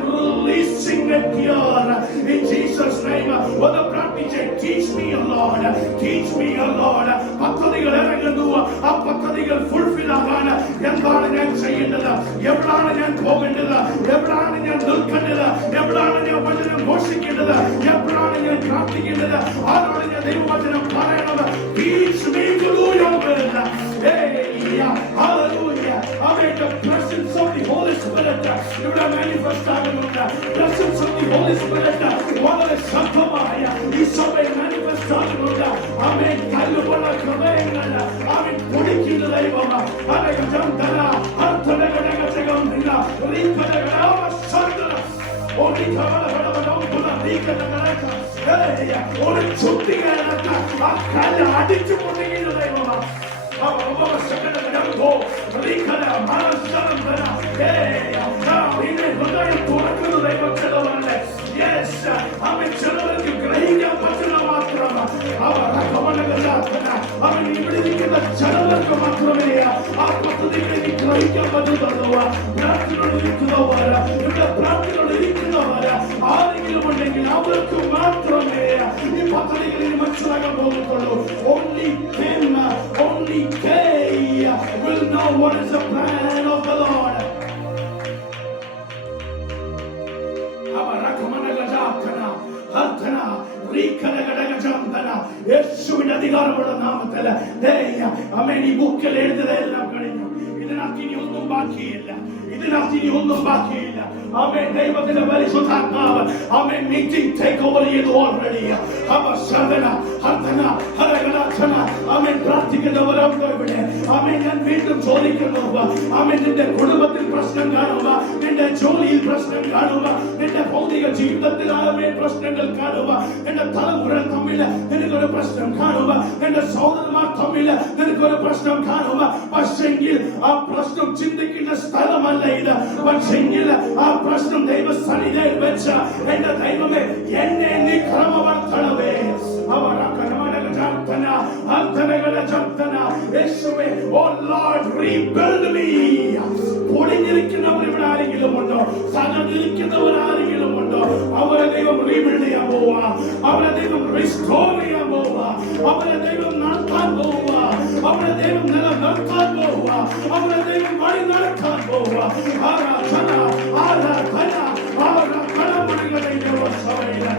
releasing it here in Jesus' name. ഒന്ന് പ്രാർത്ഥിച്ച്, teach me O Lord, teach me O Lord. പദ്ധതികൾ ഇറങ്ങുന്നു, ആ പദ്ധതികൾ ഫുൾഫിൽ ആകാൻ എന്താണ് ഞാൻ ചെയ്യേണ്ടത്, എവിടാണ് ഞാൻ പോകേണ്ടത്, എവിടാണ് ഞാൻ നിൽക്കേണ്ടത്, എവിടാണ് ഞാൻ വചനം ഘോഷിക്കേണ്ടത്, എവിടാണ് ഞാൻ പ്രാർത്ഥിക്കേണ്ടത്, ആരാണ് ഞാൻ ദൈവവചനം പറയണത്. Teach me to do your will. Hallelujah. Amen. The presence of the Holy Spirit ഇവിടെ manifest ആകുന്നുണ്ട്. Presence of the Holy Spirit വളരെ ശക്തമായ ഈ സഭയിൽ manifest ആകുന്നുണ്ട്. Amen. കല്ലുപോലെ ഹൃദയങ്ങൾ അവൻ പൊടിക്കുന്ന ദൈവം. അനേകം തല അർത്ഥനകടകം നിന്ന റീകടകട ശബ്ദ ഒരു ചുട്ടികളൊക്കെ ആ കല്ല് അടിച്ചു പൊട്ടിക്കുന്ന ദൈവമാണ്. തുറക്കുന്ന ദൈവം ചിലവരുടെ ചിലവർക്ക് ഗ്രഹിക്കാൻ പറ്റുന്ന മാത്രം അവൻ ഇവിടെ ഇരിക്കുന്ന ചിലവർക്ക് മാത്രമേ ആ പദ്ധതികളിൽ ഗ്രഹിക്കാൻ പറ്റുന്നുള്ളൂ. പ്രാർത്ഥനയോടിരിക്കുന്നവർ, ഇവിടെ പ്രാർത്ഥനയോടിരിക്കുന്നവർ ആരെങ്കിലും ഉണ്ടെങ്കിൽ അവർക്ക് മാത്രമേ ഈ പദ്ധതികളിൽ മനസ്സിലാക്കാൻ പോകുന്നുള്ളൂ. Only him, only they will know what is the plan of the Lord. യേശുവിന്റെ അധികാരമുള്ള നാമത്തിൽ അമേൻ ഈ ബുക്കിൽ എഴുതുന്നതെല്ലാം കഴിഞ്ഞു. ഇതിനകത്ത് ഇനി ഒന്നും ബാക്കിയില്ല, ഇതിനകത്ത് ഇനി ഒന്നും ബാക്കിയില്ല. ആമേൻ. ദൈവത്തിന്റെ പരിശുദ്ധാത്മാവ് ആമേൻ മീറ്റിംഗ് ടേക്ക് ഓവർ ചെയ്തു ഓൾറെഡി. ആമേൻ. പ്രാർത്ഥിക്കുന്നവരുണ്ടോ ഇവിടെ? ആമേൻ. ഞാൻ വീണ്ടും ചോദിക്കുന്നു, ആമേൻ, നിന്റെ കുടുംബത്തിൽ പ്രശ്നം കാണുക, നിന്റെ ജോലിയിൽ പ്രശ്നം കാണുക, നിന്റെ ഭൗതിക ജീവിതത്തിൽ ആമേൻ പ്രശ്നങ്ങൾ കാണുക, നിന്റെ തലമുറ തമ്മിൽ നിനക്കൊരു പ്രശ്നം കാണുക, നിന്റെ സഹോദരന്മാർ തമ്മിൽ നിനക്കൊരു പ്രശ്നം കാണുക. പക്ഷെങ്കിൽ ആ പ്രശ്നം ചിന്തിക്കുന്ന സ്ഥലമല്ല ഇത്. പക്ഷെങ്കിൽ ആ പ്രശ്നം ദൈവസന്നിധിയിൽ വെച്ച് എന്റെ ദൈവമേ എന്നെ നീ ക്രമവർത്തണമേ. അവർ പൊളിഞ്ഞിരിക്കുന്നവർ ഇവിടെ ആരെങ്കിലും ഉണ്ടോ? തകർന്നിരിക്കുന്നവർ ആരെങ്കിലും ഉണ്ടോ? അവരെ ദൈവം റീബിൽഡ് ചെയ്യാൻ പോവാ, അവരെ ദൈവം റിസ്റ്റോർ ചെയ്യാൻ പോവാ, അവരെ ദൈവം നടത്താൻ പോവാ, അവരെ ദൈവം നിലനിർത്താൻ പോവാ, അവരെ ദൈവം വഴി നടത്താൻ പോവാ. ആരാധന ആരാധന ആരാധന സഭയില്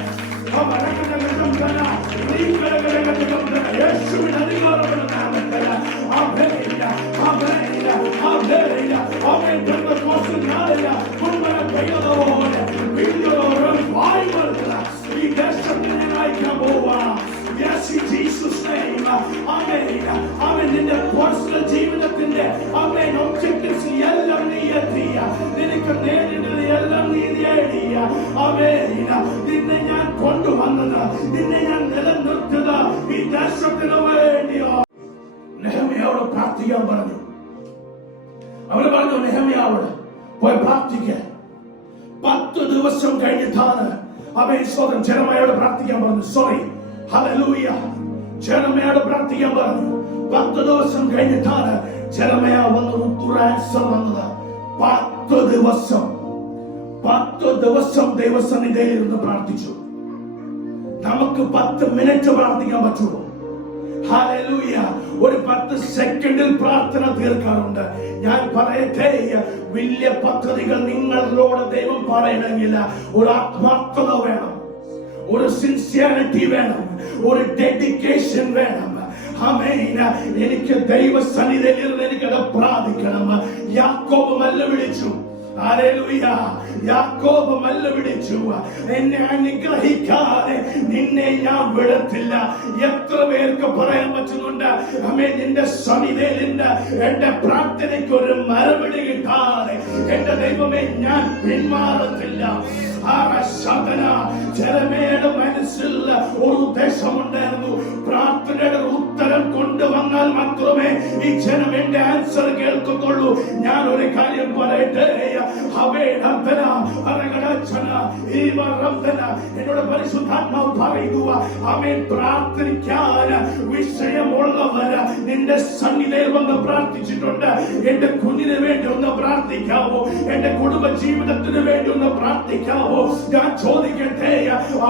യേശുവിന്റെ അധികാരമുള്ള നാമത്തിൽ ഈ ദേശത്തിന് അയക്കാൻ പോവാ. Yes, in Jesus' name. Amen. Amen. നിന്റെ പേഴ്സണൽ ജീവിതത്തിന്റെ ആമേൻ ഒബ്ജക്റ്റീവ്സ് എല്ലാം നീ എത്തിയ, നിനക്ക് നേരിടുന്നത് എല്ലാം നീ നേടിയ. ആമേൻ. നിന്നെ ഞാൻ കൊണ്ടുവന്നത്, നിന്നെ ഞാൻ നിലനിർത്തുക ഈ ദേശത്തിന് വേണ്ടിയോ. നെഹമ്യാവോട് പ്രാർത്ഥിക്കാൻ പറഞ്ഞു. അവര് പറഞ്ഞു, നെഹമ്യാവോട് പോയി പ്രാർത്ഥിക്കാൻ. 10 ദിവസം കഴിഞ്ഞിട്ടാണ് അവൻ സ്വന്തം ജനമയോട് പ്രാർത്ഥിക്കാൻ പറഞ്ഞു. Sorry, hallelujah. ജനമയോട് പ്രാർത്ഥിക്കാൻ പറഞ്ഞു. 10 ദിവസം കഴിഞ്ഞിട്ടാണ് ജനമയ വന്ന് ഉത്തരാൻസർ വന്നത്. 10 ദിവസം ദൈവസന്നിധിയിൽ ഇരുന്ന് പ്രാർത്ഥിച്ചു. നമുക്ക് 10 മിനിറ്റ് പ്രാർത്ഥിക്കാൻ പറ്റുമോ? ഹല്ലേലൂയ. ഒരു 10 സെക്കൻഡിൽ പ്രാർത്ഥന തീർക്കാറുണ്ട്. ഞാൻ പറയട്ടെ, വലിയ പദ്ധതികൾ നിങ്ങളോട് ദൈവം പറയണമെങ്കിൽ ഒരു ആത്മാർത്ഥത വേണം, ഒരു സിൻസിയറിറ്റി വേണം, ഒരു ഡെഡിക്കേഷൻ വേണം. ആമേൻ. എനിക്ക് ദൈവസന്നിധിയിൽ എനിക്കത് പ്രാപിക്കണം. യാക്കോബ് മല്ല വിളിച്ചു. ഹല്ലേലൂയ. യാക്കോബ് മല്ല വിളിച്ചു, എന്നെ അനുഗ്രഹിക്കാതെ നിന്നെ ഞാൻ വിടത്തില്ല. എത്ര പേർക്ക് പറയാൻ പറ്റുന്നുണ്ട്? ആമേൻ. നിന്റെ സന്നിധിയിൽ എന്റെ പ്രാർത്ഥനയ്ക്ക് ഒരു മറുപടി കിട്ടാതെ എന്റെ ദൈവമേ ഞാൻ പിന്മാറത്തില്ല. ജെറമ്യായുടെ മനസ്സിൽ ഒരു ഉദ്ദേശമുണ്ടായിരുന്നു. പ്രാർത്ഥനയുടെ ഉത്തരം കൊണ്ടുവന്നാൽ മാത്രമേ ഈ ജനം എന്റെ ആൻസർ കേൾക്കത്തുള്ളൂ. ഞാൻ ഒരു കാര്യം പറയട്ടെ, വചന ഈ വരന്തന എന്നോട് പരിശുദ്ധാത്മാവ് പറയുന്നു. ആമേൻ. പ്രാർത്ഥിക്കാൻ വിഷയമുള്ളവര് നിന്റെ സന്നിധിയിൽ വന്ന് പ്രാർത്ഥിച്ചിട്ടുണ്ട്. എന്റെ കുഞ്ഞിന് വേണ്ടി ഒന്ന് പ്രാർത്ഥിക്കാവോ? എന്റെ കുടുംബ ജീവിതത്തിന് വേണ്ടി ഒന്ന് പ്രാർത്ഥിക്കാവോ? ഞാൻ ചോദിക്കട്ടെ,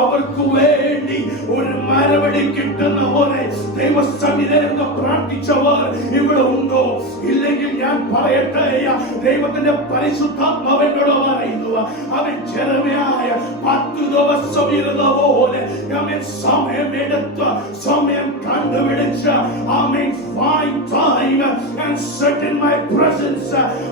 അവർക്ക് വേണ്ടി ഒരു മറുപടി കിട്ടുന്ന പോലെ ദൈവസന്നിധിയിൽ നിന്ന് പ്രാർത്ഥിച്ചവർ ഇവിടെ ഉണ്ടോ? ഇല്ലെങ്കിൽ ഞാൻ പറയട്ടെ, ദൈവത്തിന്റെ പരിശുദ്ധാത്മാവ് എന്നോട് പറയുന്നു. അവൻ ചെറുമയായ 10 ദിവസം ഇരുന്ന പോലെ അവൻ സമയമെടുത്ത് സമയം കണ്ടുപിടിച്ച് ആമേൻ find time and set in my presence.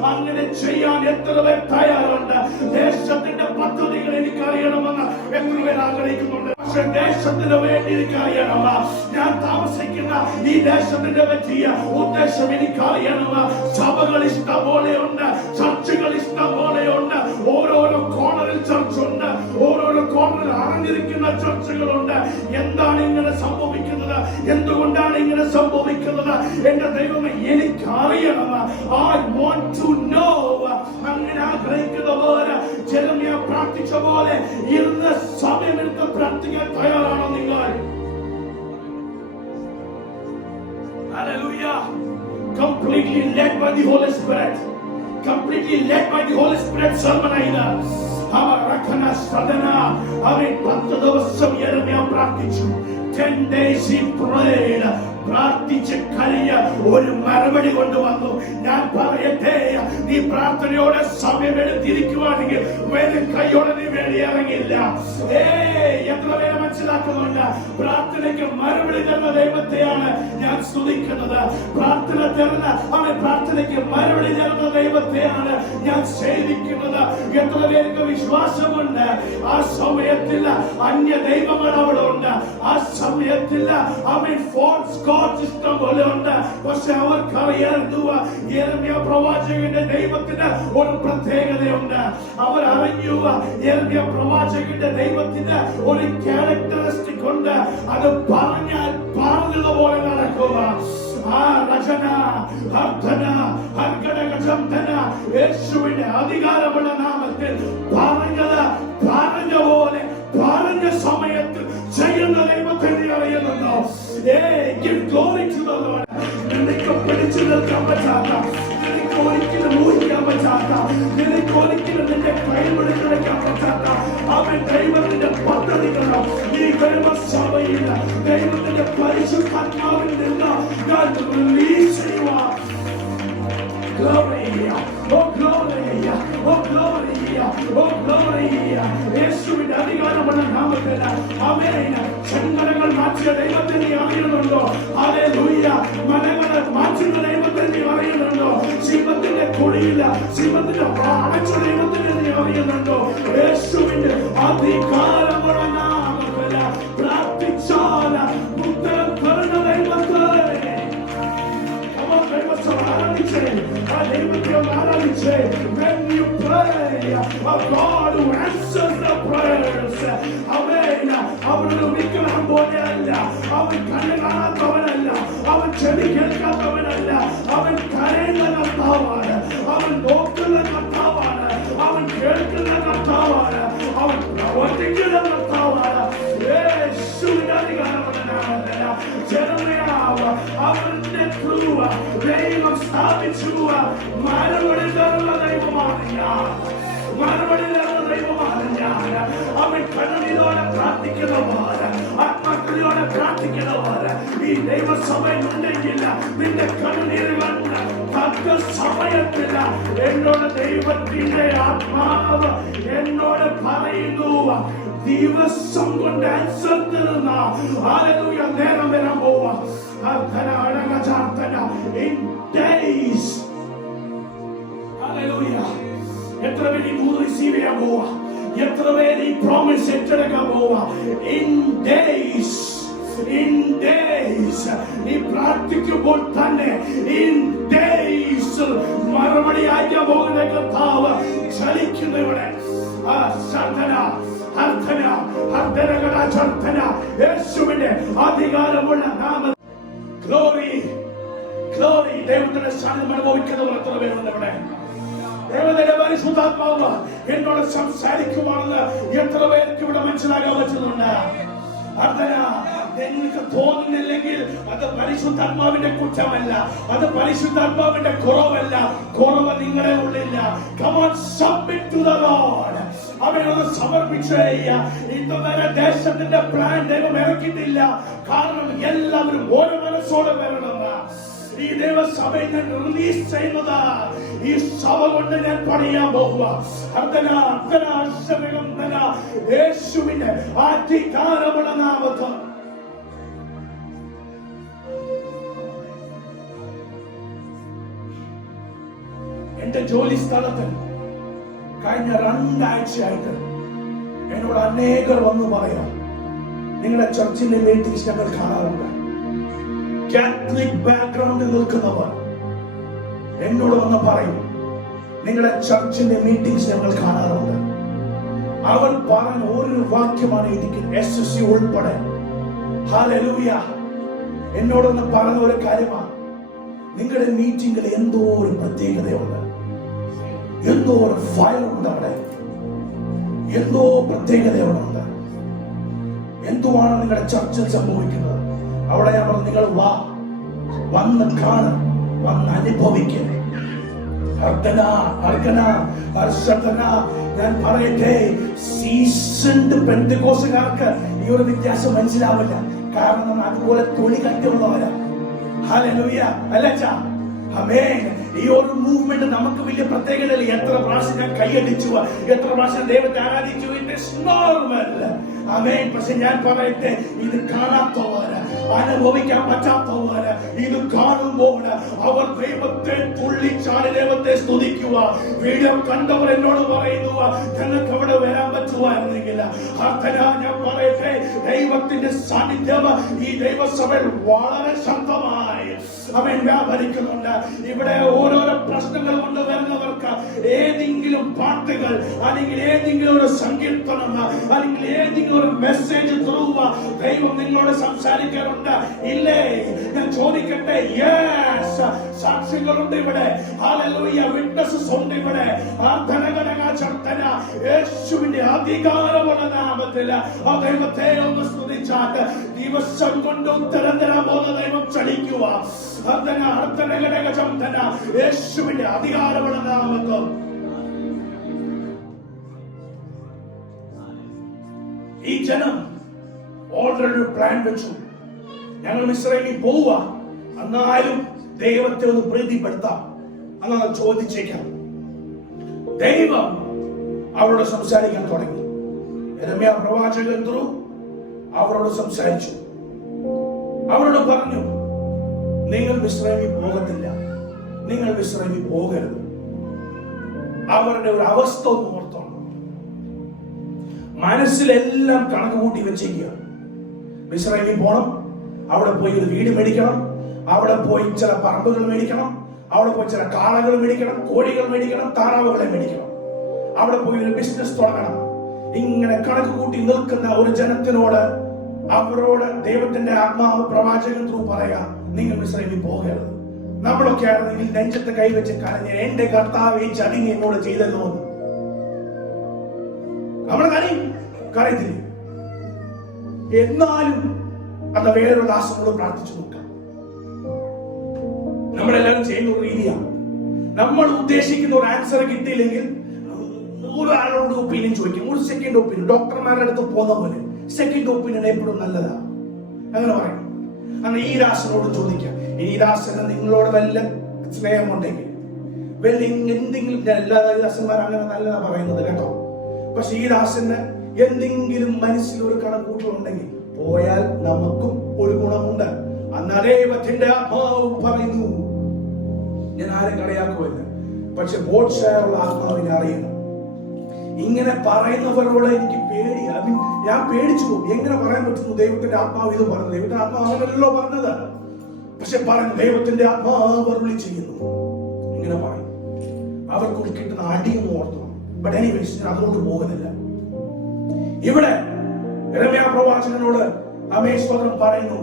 അങ്ങനെ ചെയ്യാൻ എത്ര പേർ തയ്യാറുണ്ട്? ദേശത്തിന്റെ പദ്ധതികൾ എനിക്ക് അറിയണമെന്ന് എത്ര പേർ ആഗ്രഹിക്കുന്നുണ്ട്? പക്ഷെ ദേശത്തിന് വേണ്ടി എനിക്ക് അറിയണം. ഞാൻ താമസിക്കുന്ന ഈ ദേശത്തിന്റെ പറ്റിയ ഉദ്ദേശം എനിക്ക് അറിയണം. സഭകൾ ഇഷ്ടം പോലെയുണ്ട്, ചർച്ചുകൾ ഇഷ്ടം പോലെയുണ്ട്, ഓരോരോ കോണറിൽ ചർച്ചുണ്ട്, ഓരോരോ കോണറിൽ അറിഞ്ഞിരിക്കുന്ന ചർച്ചുകളുണ്ട്. എന്താണ് ഇങ്ങനെ സംഭവിക്കുന്നത്? എന്തുകൊണ്ടാണ് ഇങ്ങനെ സംഭവിക്കുന്നത്? എന്റെ ദൈവമേ, എനിക്കറിയണം. I want to know. അങ്ങനെ ആഗ്രഹിക്കുന്നവർ ജെറമ്യ പ്രാർത്ഥിച്ച പോലെ ഇരുന്ന് സമയമെടുത്ത് പ്രാർത്ഥിക്കാൻ തയ്യാറാണോ നിങ്ങൾ? Hallelujah. Completely led by the Holy Spirit. Completely led by the Holy Spirit. സർവനായില്ല. അവർ രക്ഷണ സദന അവൻ 10 ദിവസം യെരമ്യ പ്രാർത്ഥിച്ചു. 10 days he prayed. പ്രാർത്ഥിച്ച് കഴിഞ്ഞ ഒരു മറുപടി കൊണ്ടുവന്നു. ഞാൻ പറയട്ടെ, നീ പ്രാർത്ഥനയോടെ സമയമെടുത്തിരിക്കുവാണെങ്കിൽ വേറെ കൈയോടെ നീ വെളിയിറങ്ങില്ല. എത്ര പേരെ മനസ്സിലാക്കുന്നുണ്ട്? പ്രാർത്ഥനയ്ക്ക് മറുപടി തരുന്ന ദൈവത്തെയാണ് ഞാൻ സ്തുതിക്കുന്നത്. പ്രാർത്ഥനയ്ക്ക് മറുപടി തരുന്ന ദൈവത്തെയാണ് ഞാൻ സേവിക്കുന്നത്. എത്ര പേർക്ക് വിശ്വാസമുണ്ട്? ആ സമയത്തിൽ അന്യ ദൈവങ്ങൾ അവിടെ ഉണ്ട്. ആ സമയത്തിൽ അവൻ ഫോൾസ് ഇഷ്ടം പോലെ ഉണ്ട്. പക്ഷെ അവർക്കറിയായിരുന്നു യെരമ്യ പ്രവാചകന്റെ ദൈവത്തിന് ഒരു പ്രത്യേകതയുണ്ട്. അവർ അറിഞ്ഞു യെരമ്യ പ്രവാചകന്റെ ദൈവത്തിന് ഒരു ക്യാരക്ടറിസ്റ്റിക് ഉണ്ട്. അത് പറഞ്ഞാൽ പറഞ്ഞതുപോലെ നടക്കുക. യേശുവിന്റെ അധികാരമുള്ള നാമത്തിൽ പറഞ്ഞത് പറഞ്ഞ പോലെ പറഞ്ഞ സമയത്ത് ചെയ്യുന്ന ദൈവത്തെ നീ അറിയുന്നുണ്ടോ? Give glory to the Lord. നിനക്ക് പിടിച്ചു നിൽക്കാൻ പറ്റാത്ത, നിനക്ക് ഒരിക്കലും ഊഹിക്കാൻ പറ്റാത്ത, നിനക്ക് ഒരിക്കലും നിന്റെ കൈപിടിച്ചെടുക്കാൻ പറ്റാത്ത അവൻ ദൈവത്തിന്റെ പദ്ധതികളോ ഈ ദൈവസഭയിൽ ദൈവത്തിന്റെ പരിശുദ്ധാത്മാവിൽ നിന്ന് ഞാൻ റിലീസ് ചെയ്യുക. Glory, oh glory, oh glory, oh glory. യേശുവിന്റെ അധികാരമുള്ള നാമത്തിൽ ആമേൻ. ചങ്ങലകൾ മാറ്റിയ ദൈവത്തെ നീ അറിയുന്നുണ്ടോ? ഹല്ലേലൂയ. മനകളെ മാറ്റുന്ന ദൈവത്തെ നീ അറിയുന്നുണ്ടോ? സിംഹത്തിന്റെ കുഴിയില്ല, സിംഹത്തിന്റെ അടച്ച ദൈവത്തെ നീ അറിയുന്നുണ്ടോ? യേശുവിന്റെ അധികാരമുള്ള നാമത്തിൽ പ്രാർത്ഥിച്ചാൽ ഉത്തരം തരുന്ന ദൈവത്തെ when you pray, a God who answers the prayers. Amen. അവനൊരു വിഗ്രഹം പോലെയല്ല, അവൻ കണ്ണ് കാണാത്തവനല്ല, അവൻ ചെവി കേൾക്കാത്തവനല്ല, അവൻ കരയുന്ന കർത്താവാണ്, അവൻ നോക്കുന്ന കർത്താവാണ്, അവൻ കേൾക്കുന്ന കർത്താവാണ്, അവൻ പ്രവർത്തിക്കുന്ന കർത്താവാണ്. യേശുവിന്റെ അധികാരമുള്ളവനല്ല. ജനമയാവ് അവന്റെ ത്രൂവ ദൈവം സ്ഥാപിച്ചു. മറുപടി തരുന്ന ദൈവമാണ് ഞാൻ, മറുപടി തരുന്ന ദൈവമാണ് ഞാൻ. അവൻ കണ്ണുനീരോടെ പ്രാർത്ഥിക്കുന്നവർ, ആത്മാക്കളോടെ പ്രാർത്ഥിക്കുന്നവർ ഈ ദൈവസഭയിലുണ്ടെങ്കിൽ നിന്റെ കണ്ണുനീർ കണ്ട് തക്ക സമയത്തില്ല എന്നോട് ദൈവത്തിന്റെ ആത്മാവ് എന്നോട് പറയുന്നു. ദിവസം കൊണ്ട് ആൻസർ തരുന്ന ഹല്ലേലൂയ നേരം വരാൻ പോവാ. In days. Hallelujah. എത്ര പേര് ഈ റിസീവ് ചെയ്യാൻ പോവാ? എത്ര പേര് ഈ പ്രോമിസ് ഏറ്റെടുക്കാൻ പോവാ? In days. In days. നീ പ്രാർത്ഥിക്കുമ്പോൾ തന്നെ in days മറുപടി അയക്കാൻ പോകുന്ന കർത്താവ് ചലിക്കുന്നു ഇവിടെ. യേശുവിന്റെ അധികാരമുള്ള നാമം. Glory, glory. ദൈവത്തിന്റെ സാന്നിധ്യം അനുഭവിക്കുന്നവർ എത്ര പേരുണ്ട് ഇവിടെ? ദൈവത്തിന്റെ പരിശുദ്ധാത്മാവ് എന്നോട് സംസാരിക്കുവാണെന്ന് എത്ര പേർക്ക് ഇവിടെ മനസ്സിലാക്കാൻ പറ്റുന്നുണ്ട്? അർദ്ധന നിങ്ങൾക്ക് തോന്നുന്നില്ലെങ്കിൽ അത് പരിശുദ്ധാത്മാവിന്റെ കുറ്റമല്ല, അത് പരിശുദ്ധാത്മാവിന്റെ കുറവല്ല. കുറവ് നിങ്ങളെ ഉള്ളില്ല. Come on, submit to the Lord. അവനോട് സമർപ്പിച്ച് ഇതുവരെ ദേശത്തിന്റെ പ്ലാൻ ദൈവം ഇറക്കിയിട്ടില്ല. കാരണം എല്ലാവരും ഓരോ മനസ്സോടെ വരണം. ഈ ദൈവസഭയിൽ ഞാൻ റിലീസ് ചെയ്യുന്നത് ഈ സഭ കൊണ്ട് ഞാൻ പണിയാൻ പോകുക. യേശുവിന്റെ അധികാരമുള്ള നാമത്തിൽ എന്റെ ജോലി സ്ഥലത്ത് കഴിഞ്ഞ 2 ആഴ്ചയായിട്ട് എന്നോട് അനേകർ വന്ന് പറയാം, നിങ്ങളുടെ ചർച്ചിന്റെ മീറ്റിംഗ്സ് ഞങ്ങൾ കാണാറുണ്ട്. കാത്തലിക് ബാക്ക്ഗ്രൗണ്ടിൽ നിൽക്കുന്നവർ എന്നോട് വന്ന് പറയും, നിങ്ങളുടെ ചർച്ചിന്റെ മീറ്റിംഗ്സ് ഞങ്ങൾ കാണാറുണ്ട്. അവർ പറഞ്ഞ ഒരു വാക്യമാണ് എനിക്ക് SSC ഉൾപ്പെടെ ഹല്ലേലൂയ എന്നോടൊന്ന് പറഞ്ഞ ഒരു കാര്യമാണ്, നിങ്ങളുടെ മീറ്റിംഗിൽ എന്തോ ഒരു പ്രത്യേകതയുണ്ട്, എന്തോ ഒരു ഫയർ ഉണ്ട്, അവിടെ എന്തോ പ്രത്യേകതയുണ്ട്. എന്തുവാണ് നിങ്ങളുടെ ചർച്ചിൽ സംഭവിക്കുന്നത്? അവിടെ ഞാൻ പറഞ്ഞു, നിങ്ങൾ വന്ന് കാണും, വന്ന് അനുഭവിക്കും. ഞാൻ പറയട്ടെ, സീസൺഡ് പെന്തക്കോസ്തുകാർക്ക് ഈ ഒരു വ്യത്യാസം മനസ്സിലാവില്ല. കാരണം അതുപോലെ തൊലി കട്ടിയുള്ളവരാ. ഹല്ലേലൂയ അല്ലച്ചാ, ആമേൻ. ഈ ഒരു മൂവ്മെന്റ് നമുക്ക് വലിയ പ്രത്യേകതയില്ല. എത്ര പ്രാവശ്യം ഞാൻ കൈയടിച്ചു, എത്ര പ്രാവശ്യം ദൈവത്തെ ആരാധിച്ചു, ഇറ്റ് ഈസ് നോർമൽ. ആമേൻ. പക്ഷെ ഞാൻ പറയട്ടെ, ഇത് കാണാത്തവര്, അനുഭവിക്കാൻ പറ്റാത്തവര് ഇത് കാണുമ്പോൾ അവർ ദൈവത്തെ തുള്ളിച്ചാടി ദൈവത്തെ സ്തുതിക്കുക. വീഡിയോ കണ്ടവർ എന്നോട് പറയുന്നു, ഞങ്ങൾക്ക് അവിടെ വരാൻ പറ്റുമായിരുന്നെങ്കിൽ. ഞാൻ പറയട്ടെ, ദൈവത്തിന്റെ സാന്നിധ്യം ഈ ദൈവസഭയിൽ വളരെ ശക്തമായി അവൻ വ്യാപരിക്കുന്നുണ്ട്. ഇവിടെ ഓരോരോ പ്രശ്നങ്ങൾ കൊണ്ട് വരുന്നവർക്ക് ഏതെങ്കിലും പാട്ടുകൾ, അല്ലെങ്കിൽ ഏതെങ്കിലും ഒരു സങ്കീർത്തനം, അല്ലെങ്കിൽ ഏതെങ്കിലും ഒരു മെസ്സേജ് ത്രൂ ദൈവം നിങ്ങളോട് സംസാരിക്കാറുണ്ട് ഇല്ലേ? ഞാൻ ചോദിക്കട്ടെ, യെസ്, സാക്ഷ്യങ്ങളുണ്ട് ഇവിടെ. ഹല്ലേലൂയ, വിറ്റ്നസസ് ഉണ്ട് ഇവിടെ. യേശുവിന്റെ അധികാരമുള്ള നാമത്തിൽ ആ ദൈവത്തെ ഒന്ന് സ്തുതിച്ചാട്ട് ദിവസം കൊണ്ട് ഉത്തരം തരാൻ പോകുന്ന ദൈവം ചലിക്കുക. യേശുവിന്റെ അധികാരമുള്ള നാമത്തിൽ ഈ ജനം ഓൾറെഡി പ്ലാൻ വെച്ചു, ഞങ്ങൾ മിസ്രൈമിൽ പോവുക, എന്നാലും ദൈവത്തെ ഒന്ന് പ്രീതിപ്പെടുത്താം എന്നാണ് ചോദിച്ചേക്കാം. ദൈവം അവരോട് സംസാരിക്കാൻ തുടങ്ങി. യെരമ്യാ പ്രവാചകൻ അവരോട് സംസാരിച്ചു. അവരോട് പറഞ്ഞു, നിങ്ങൾ മിസ്രൈമിൽ പോകത്തില്ല, നിങ്ങൾ മിസ്രൈമിൽ പോകരുത്. അവരുടെ ഒരു അവസ്ഥ ഒന്ന് ഓർത്തോണം. മനസ്സിലെല്ലാം കണക്ക് കൂട്ടി വെച്ചേക്കുക. മിസ്രൈമിൽ പോണം, അവിടെ പോയി ഒരു വീട് മേടിക്കണം, അവിടെ പോയി ചില പറമ്പുകൾ മേടിക്കണം, അവിടെ പോയി ചില കാളകൾ മേടിക്കണം, കോഴികൾ മേടിക്കണം, താറാവുകളെ മേടിക്കണം, അവിടെ പോയി ഒരു ബിസിനസ് തുടങ്ങണം. ഇങ്ങനെ കണക്ക് കൂട്ടി നിൽക്കുന്ന ഒരു ജനത്തിനോട് അവരോട് ദൈവത്തിന്റെ ആത്മാവ് പ്രവാചകൻ പറയാ, നിങ്ങൾ മിസ്രൈമിൽ പോകരുത്. നമ്മളൊക്കെ ആയിരുന്നെങ്കിൽ നെഞ്ചത്ത് കൈവച്ച് കരഞ്ഞ്, എന്റെ കർത്താവ് ഈ ചതിങ്ങി എന്നോട് ചെയ്തല്ലോ. നമ്മൾ കരയത്തില്ല. എന്നാലും അത് വേറൊരു ദാസനോട് പ്രാർത്ഥിച്ചു നോക്കാം. നമ്മളെല്ലാവരും ചെയ്യുന്ന ഒരു രീതിയാണ്. നമ്മൾ ഉദ്ദേശിക്കുന്ന ഒരു ആൻസർ കിട്ടിയില്ലെങ്കിൽ ഒരാളോട് ഒപ്പീനിയൻ ചോദിക്കും, ഒരു സെക്കൻഡ് ഒപ്പീനിയൻ. ഡോക്ടർമാരുടെ അടുത്ത് പോകുന്ന പോലെ സെക്കൻഡ് ഒപ്പീനിയൻ എപ്പോഴും നല്ലതാണ്. അങ്ങനെ പറയണം. അങ്ങനെ ഈ ദാസനോട് ചോദിക്കാം. ഈ ദാസന് നിങ്ങളോട് വല്ല സ്നേഹമുണ്ടെങ്കിൽ, എന്തെങ്കിലും, എല്ലാ ദാസന്മാർ അങ്ങനെ നല്ലതാ പറയുന്നത് കേട്ടോ. പക്ഷെ ഈ ദാസന് എന്തെങ്കിലും മനസ്സിൽ ഒരു കണക്കൂട്ടലുണ്ടെങ്കിൽ പോയാൽ നമുക്കും ഒരു ഗുണമുണ്ട്. അന്ന് ദൈവത്തിന്റെ ആത്മാവ് പറയുന്നു, ഞാൻ ആരും കളയാക്കുമല്ല, പക്ഷെ ബോധ്യമുള്ള ആത്മാവിനെ അറിയണം. ഇങ്ങനെ പറയുന്നവരോട് എനിക്ക് പേടി, ഞാൻ പേടിച്ചു പോകും. എങ്ങനെ പറയാൻ പറ്റുന്നു ദൈവത്തിന്റെ ആത്മാവ് ഇത് പറഞ്ഞു? ദൈവത്തിന്റെ ആത്മാവ് അങ്ങനെയല്ലോ പറഞ്ഞത്. പക്ഷെ പറഞ്ഞു, ദൈവത്തിന്റെ ആത്മാവ് അരുളി ചെയ്യുന്നു, ഇങ്ങനെ പറയും. അവർക്ക് കിട്ടുന്ന അടിയൊന്നും ഓർത്തു. ബട്ട് എനിവേസ്, ഞാൻ അതുകൊണ്ട് പോകുന്നില്ല. ഇവിടെ യെരമ്യാ പ്രവാചകനോട് അമേശ്വരൻ പറയുന്നു,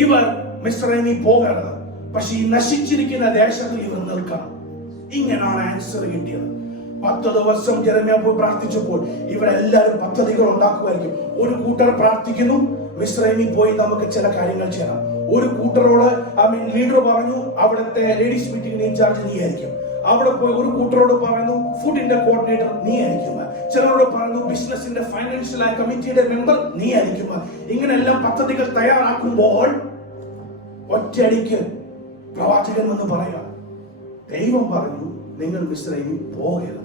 ഇവർ മിസ്രൈമിൽ പോകരുത്, പക്ഷെ ഈ നശിച്ചിരിക്കുന്ന ദേശത്തിൽ ഇവർ നിൽക്കണം. ഇങ്ങനെയാണ് ആൻസർ കിട്ടിയത്. 10 ദിവസം ജെറമ്യാ പോയി പ്രാർത്ഥിച്ചപ്പോൾ ഇവരെല്ലാവരും പദ്ധതികൾ ഉണ്ടാക്കുമായിരിക്കും. ഒരു കൂട്ടർ പ്രാർത്ഥിക്കുന്നു, മിസ്രൈമിൽ പോയി നമുക്ക് ചില കാര്യങ്ങൾ ചെയ്യണം. ഒരു കൂട്ടരോട് ലീഡർ പറഞ്ഞു, അവിടുത്തെ ലേഡീസ് മീറ്റിംഗിന് ഇൻചാർജ് നീ ആയിരിക്കും. അവിടെ പോയി ഒരു കൂട്ടരോട് പറഞ്ഞു, ഫുഡിന്റെ കോർഡിനേറ്റർ നീ ആയിരിക്കും. ചിലരോട് പറഞ്ഞു, ബിസിനസിന്റെ ഫൈനാൻഷ്യൽ കമ്മിറ്റിയുടെ മെമ്പർ നീ ആയിരിക്കും. ഇങ്ങനെല്ലാം പദ്ധതികൾ തയ്യാറാക്കുമ്പോൾ ഒറ്റയടിക്ക് പ്രവാചകൻ എന്ന് പറയുക, ദൈവം പറഞ്ഞു നിങ്ങൾ മിസ്രൈമിൽ പോകരുത്.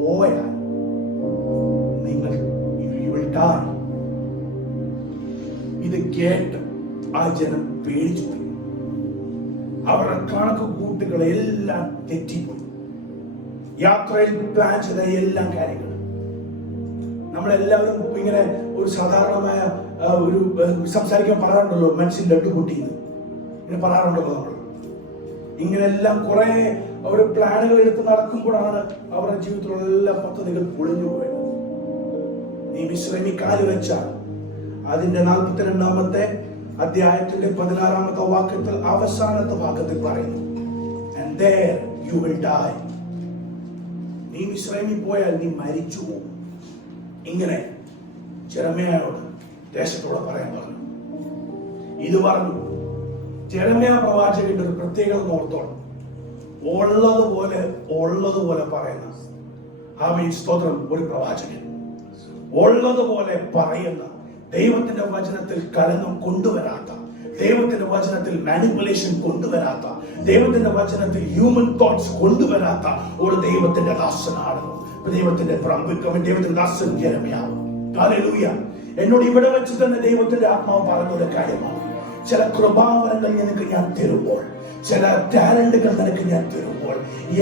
പോയാൽ നിങ്ങൾ ഇത് കേട്ട് ആ ജനം പേടിച്ചു പോയി. അവരുടെ കണക്ക് കൂട്ടുകളെല്ലാം തെറ്റിപ്പോയി. യാത്രയിൽ പ്ലാൻ ചെയ്ത എല്ലാ കാര്യങ്ങളും നമ്മളെല്ലാവരും ഇങ്ങനെ ഒരു സാധാരണമായ ഒരു സംസാരിക്കാൻ പറയാറുണ്ടല്ലോ, മനസ്സിൽ ലട്ടുപൊട്ടിയത് ഇങ്ങനെ പറയാറുണ്ടല്ലോ. നമ്മൾ ഇങ്ങനെല്ലാം കുറെ അവർ പ്ലാനുകൾ എടുത്ത് നടക്കുമ്പോഴാണ് അവരുടെ ജീവിതത്തിലുള്ള എല്ലാ പദ്ധതികൾ പൊളിഞ്ഞു പോയത്. നീ മിസ്രൈമിൽ കാല് വെച്ചാൽ അതിന്റെ 42-ാമത്തെ അധ്യായത്തിന്റെ 16-ാമത്തെ വാക്യത്തിൽ അവസാനത്തെ വാക്യത്തിൽ പറയുന്നു, and there you will die. നീ മിസ്രൈമിൽ പോയാൽ നീ മരിച്ചു പോകും. ഇങ്ങനെ ജെറമ്യായോട് ദേശത്തോട് പറയാൻ പറഞ്ഞു. ഇത് പറഞ്ഞു ജെറമ്യാ പ്രവാചകന്റെ ഒരു പ്രത്യേകത ഓർത്തോളം, ഉള്ളതുപോലെ പറയുന്ന സ്തോത്രം ഒരു പ്രവാചകൻ. ഉള്ളതുപോലെ പറയുന്ന, ദൈവത്തിന്റെ വചനത്തിൽ കലനം കൊണ്ടുവരാത്ത, ദൈവത്തിന്റെ വചനത്തിൽ മാനിപ്പുലേഷൻ കൊണ്ടുവരാത്ത, ദൈവത്തിന്റെ വചനത്തിൽ ഹ്യൂമൻ തോട്ട്സ് കൊണ്ടുവരാത്ത ഒരു ദൈവത്തിന്റെ ദാസനാണ് ദൈവത്തിന്റെ ദാസൻ ജെറമ്യാവ്. ഹല്ലേലൂയ. എന്നോട് ഇവിടെ വെച്ച് തന്നെ ദൈവത്തിന്റെ ആത്മാവ് പറഞ്ഞ ഒരു കാര്യമാണ്, ചില കൃപാവരങ്ങൾ നിനക്ക് ഞാൻ തരുമ്പോൾ, ചില ടാലന്റുകൾ നിനക്ക് ഞാൻ തരുമ്പോൾ,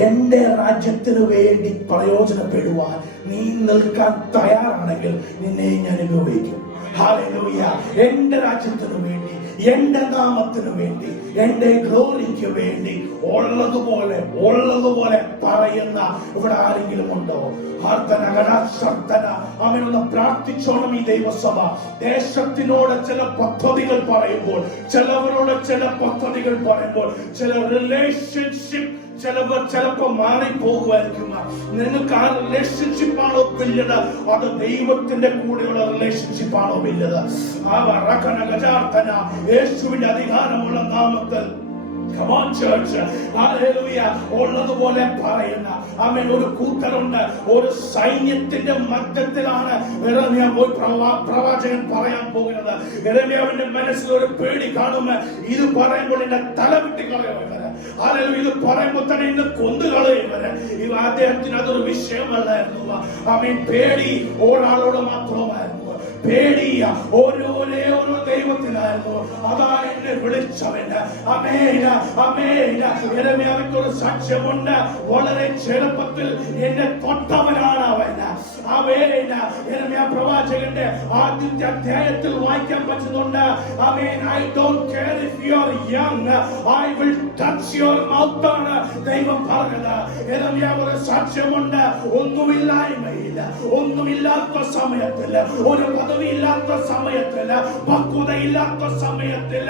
എന്റെ രാജ്യത്തിന് വേണ്ടി പ്രയോജനപ്പെടുവാൻ നീ നിൽക്കാൻ തയ്യാറാണെങ്കിൽ നിന്നെ ഞാൻ ഉപയോഗിക്കും. ഹല്ലേലൂയ. എന്റെ രാജ്യത്തിന് വേണ്ടി, എന്റെ നാമത്തിന് വേണ്ടി, എന്റെ ഗ്ലോറിക്ക് വേണ്ടി ഉള്ളതുപോലെ പറയുന്ന ഇവിടെ ആരെങ്കിലും ഉണ്ടോ? അവനൊന്ന് പ്രാർത്ഥിച്ചോണം. ഈ ദൈവസഭ ദേശത്തിനോട് ചില പദ്ധതികൾ പറയുമ്പോൾ, ചിലവരോട് ചില പദ്ധതികൾ പറയുമ്പോൾ, ചില റിലേഷൻഷിപ്പ് ചിലപ്പോ മാറിപ്പോകുമായിരിക്കും. നിങ്ങൾക്ക് ആ റിലേഷൻഷിപ്പ് ആണോ വലുത്, അത് ദൈവത്തിന്റെ കൂടെയുള്ള റിലേഷൻഷിപ്പ് ആണോ വലുത്? യേശുവിന്റെ അധികാരമുള്ള നാമത്തിൽ ഉള്ളതുപോലെ പറയുന്ന ഒരു കൂട്ടരുണ്ട്. ഒരു സൈന്യത്തിന്റെ മധ്യത്തിലാണ് പ്രവാചകൻ പറയാൻ പോകുന്നത്. യെരമ്യാവിന്റെ മനസ്സിൽ ഒരു പേടി കാണും. ഇത് പറയുമ്പോൾ എന്റെ തല വിട്ടി കളയുന്നത്, ഇത് പറയുമ്പോൾ തന്നെ ഇന്ന് കൊന്നുകളയുന്നത്. അദ്ദേഹത്തിന് അതൊരു വിഷയമല്ലായിരുന്നു. പേടി ഒരാളോട് മാത്രമായിരുന്നു. പേടി ഓരോ ദൈവത്തിനായിരുന്നു. അതാണ് എന്നെ വിളിച്ചവന്. യെരമ്യാവിനൊരു സാക്ഷ്യമുണ്ട്. വളരെ ചെറുപ്പത്തിൽ എന്നെ തൊട്ടവനാണ് അവൻ. യെരമ്യാ പ്രവാചകന്റെ ആദ്യത്തെ അധ്യായത്തിൽ വായിക്കാൻ പറ്റുന്നുണ്ട്. I don't care if you are young, I will touch your mouth ആണ് ദൈവം പറഞ്ഞത്. യെരമ്യാവിന് സാക്ഷ്യമുണ്ട്. ഒന്നുമില്ലായ്മയില്ല, ഒന്നുമില്ലാത്ത സമയത്തിൽ, ഒരു പദവിയില്ലാത്ത സമയത്തിൽ, പക്വതയില്ലാത്ത സമയത്തിൽ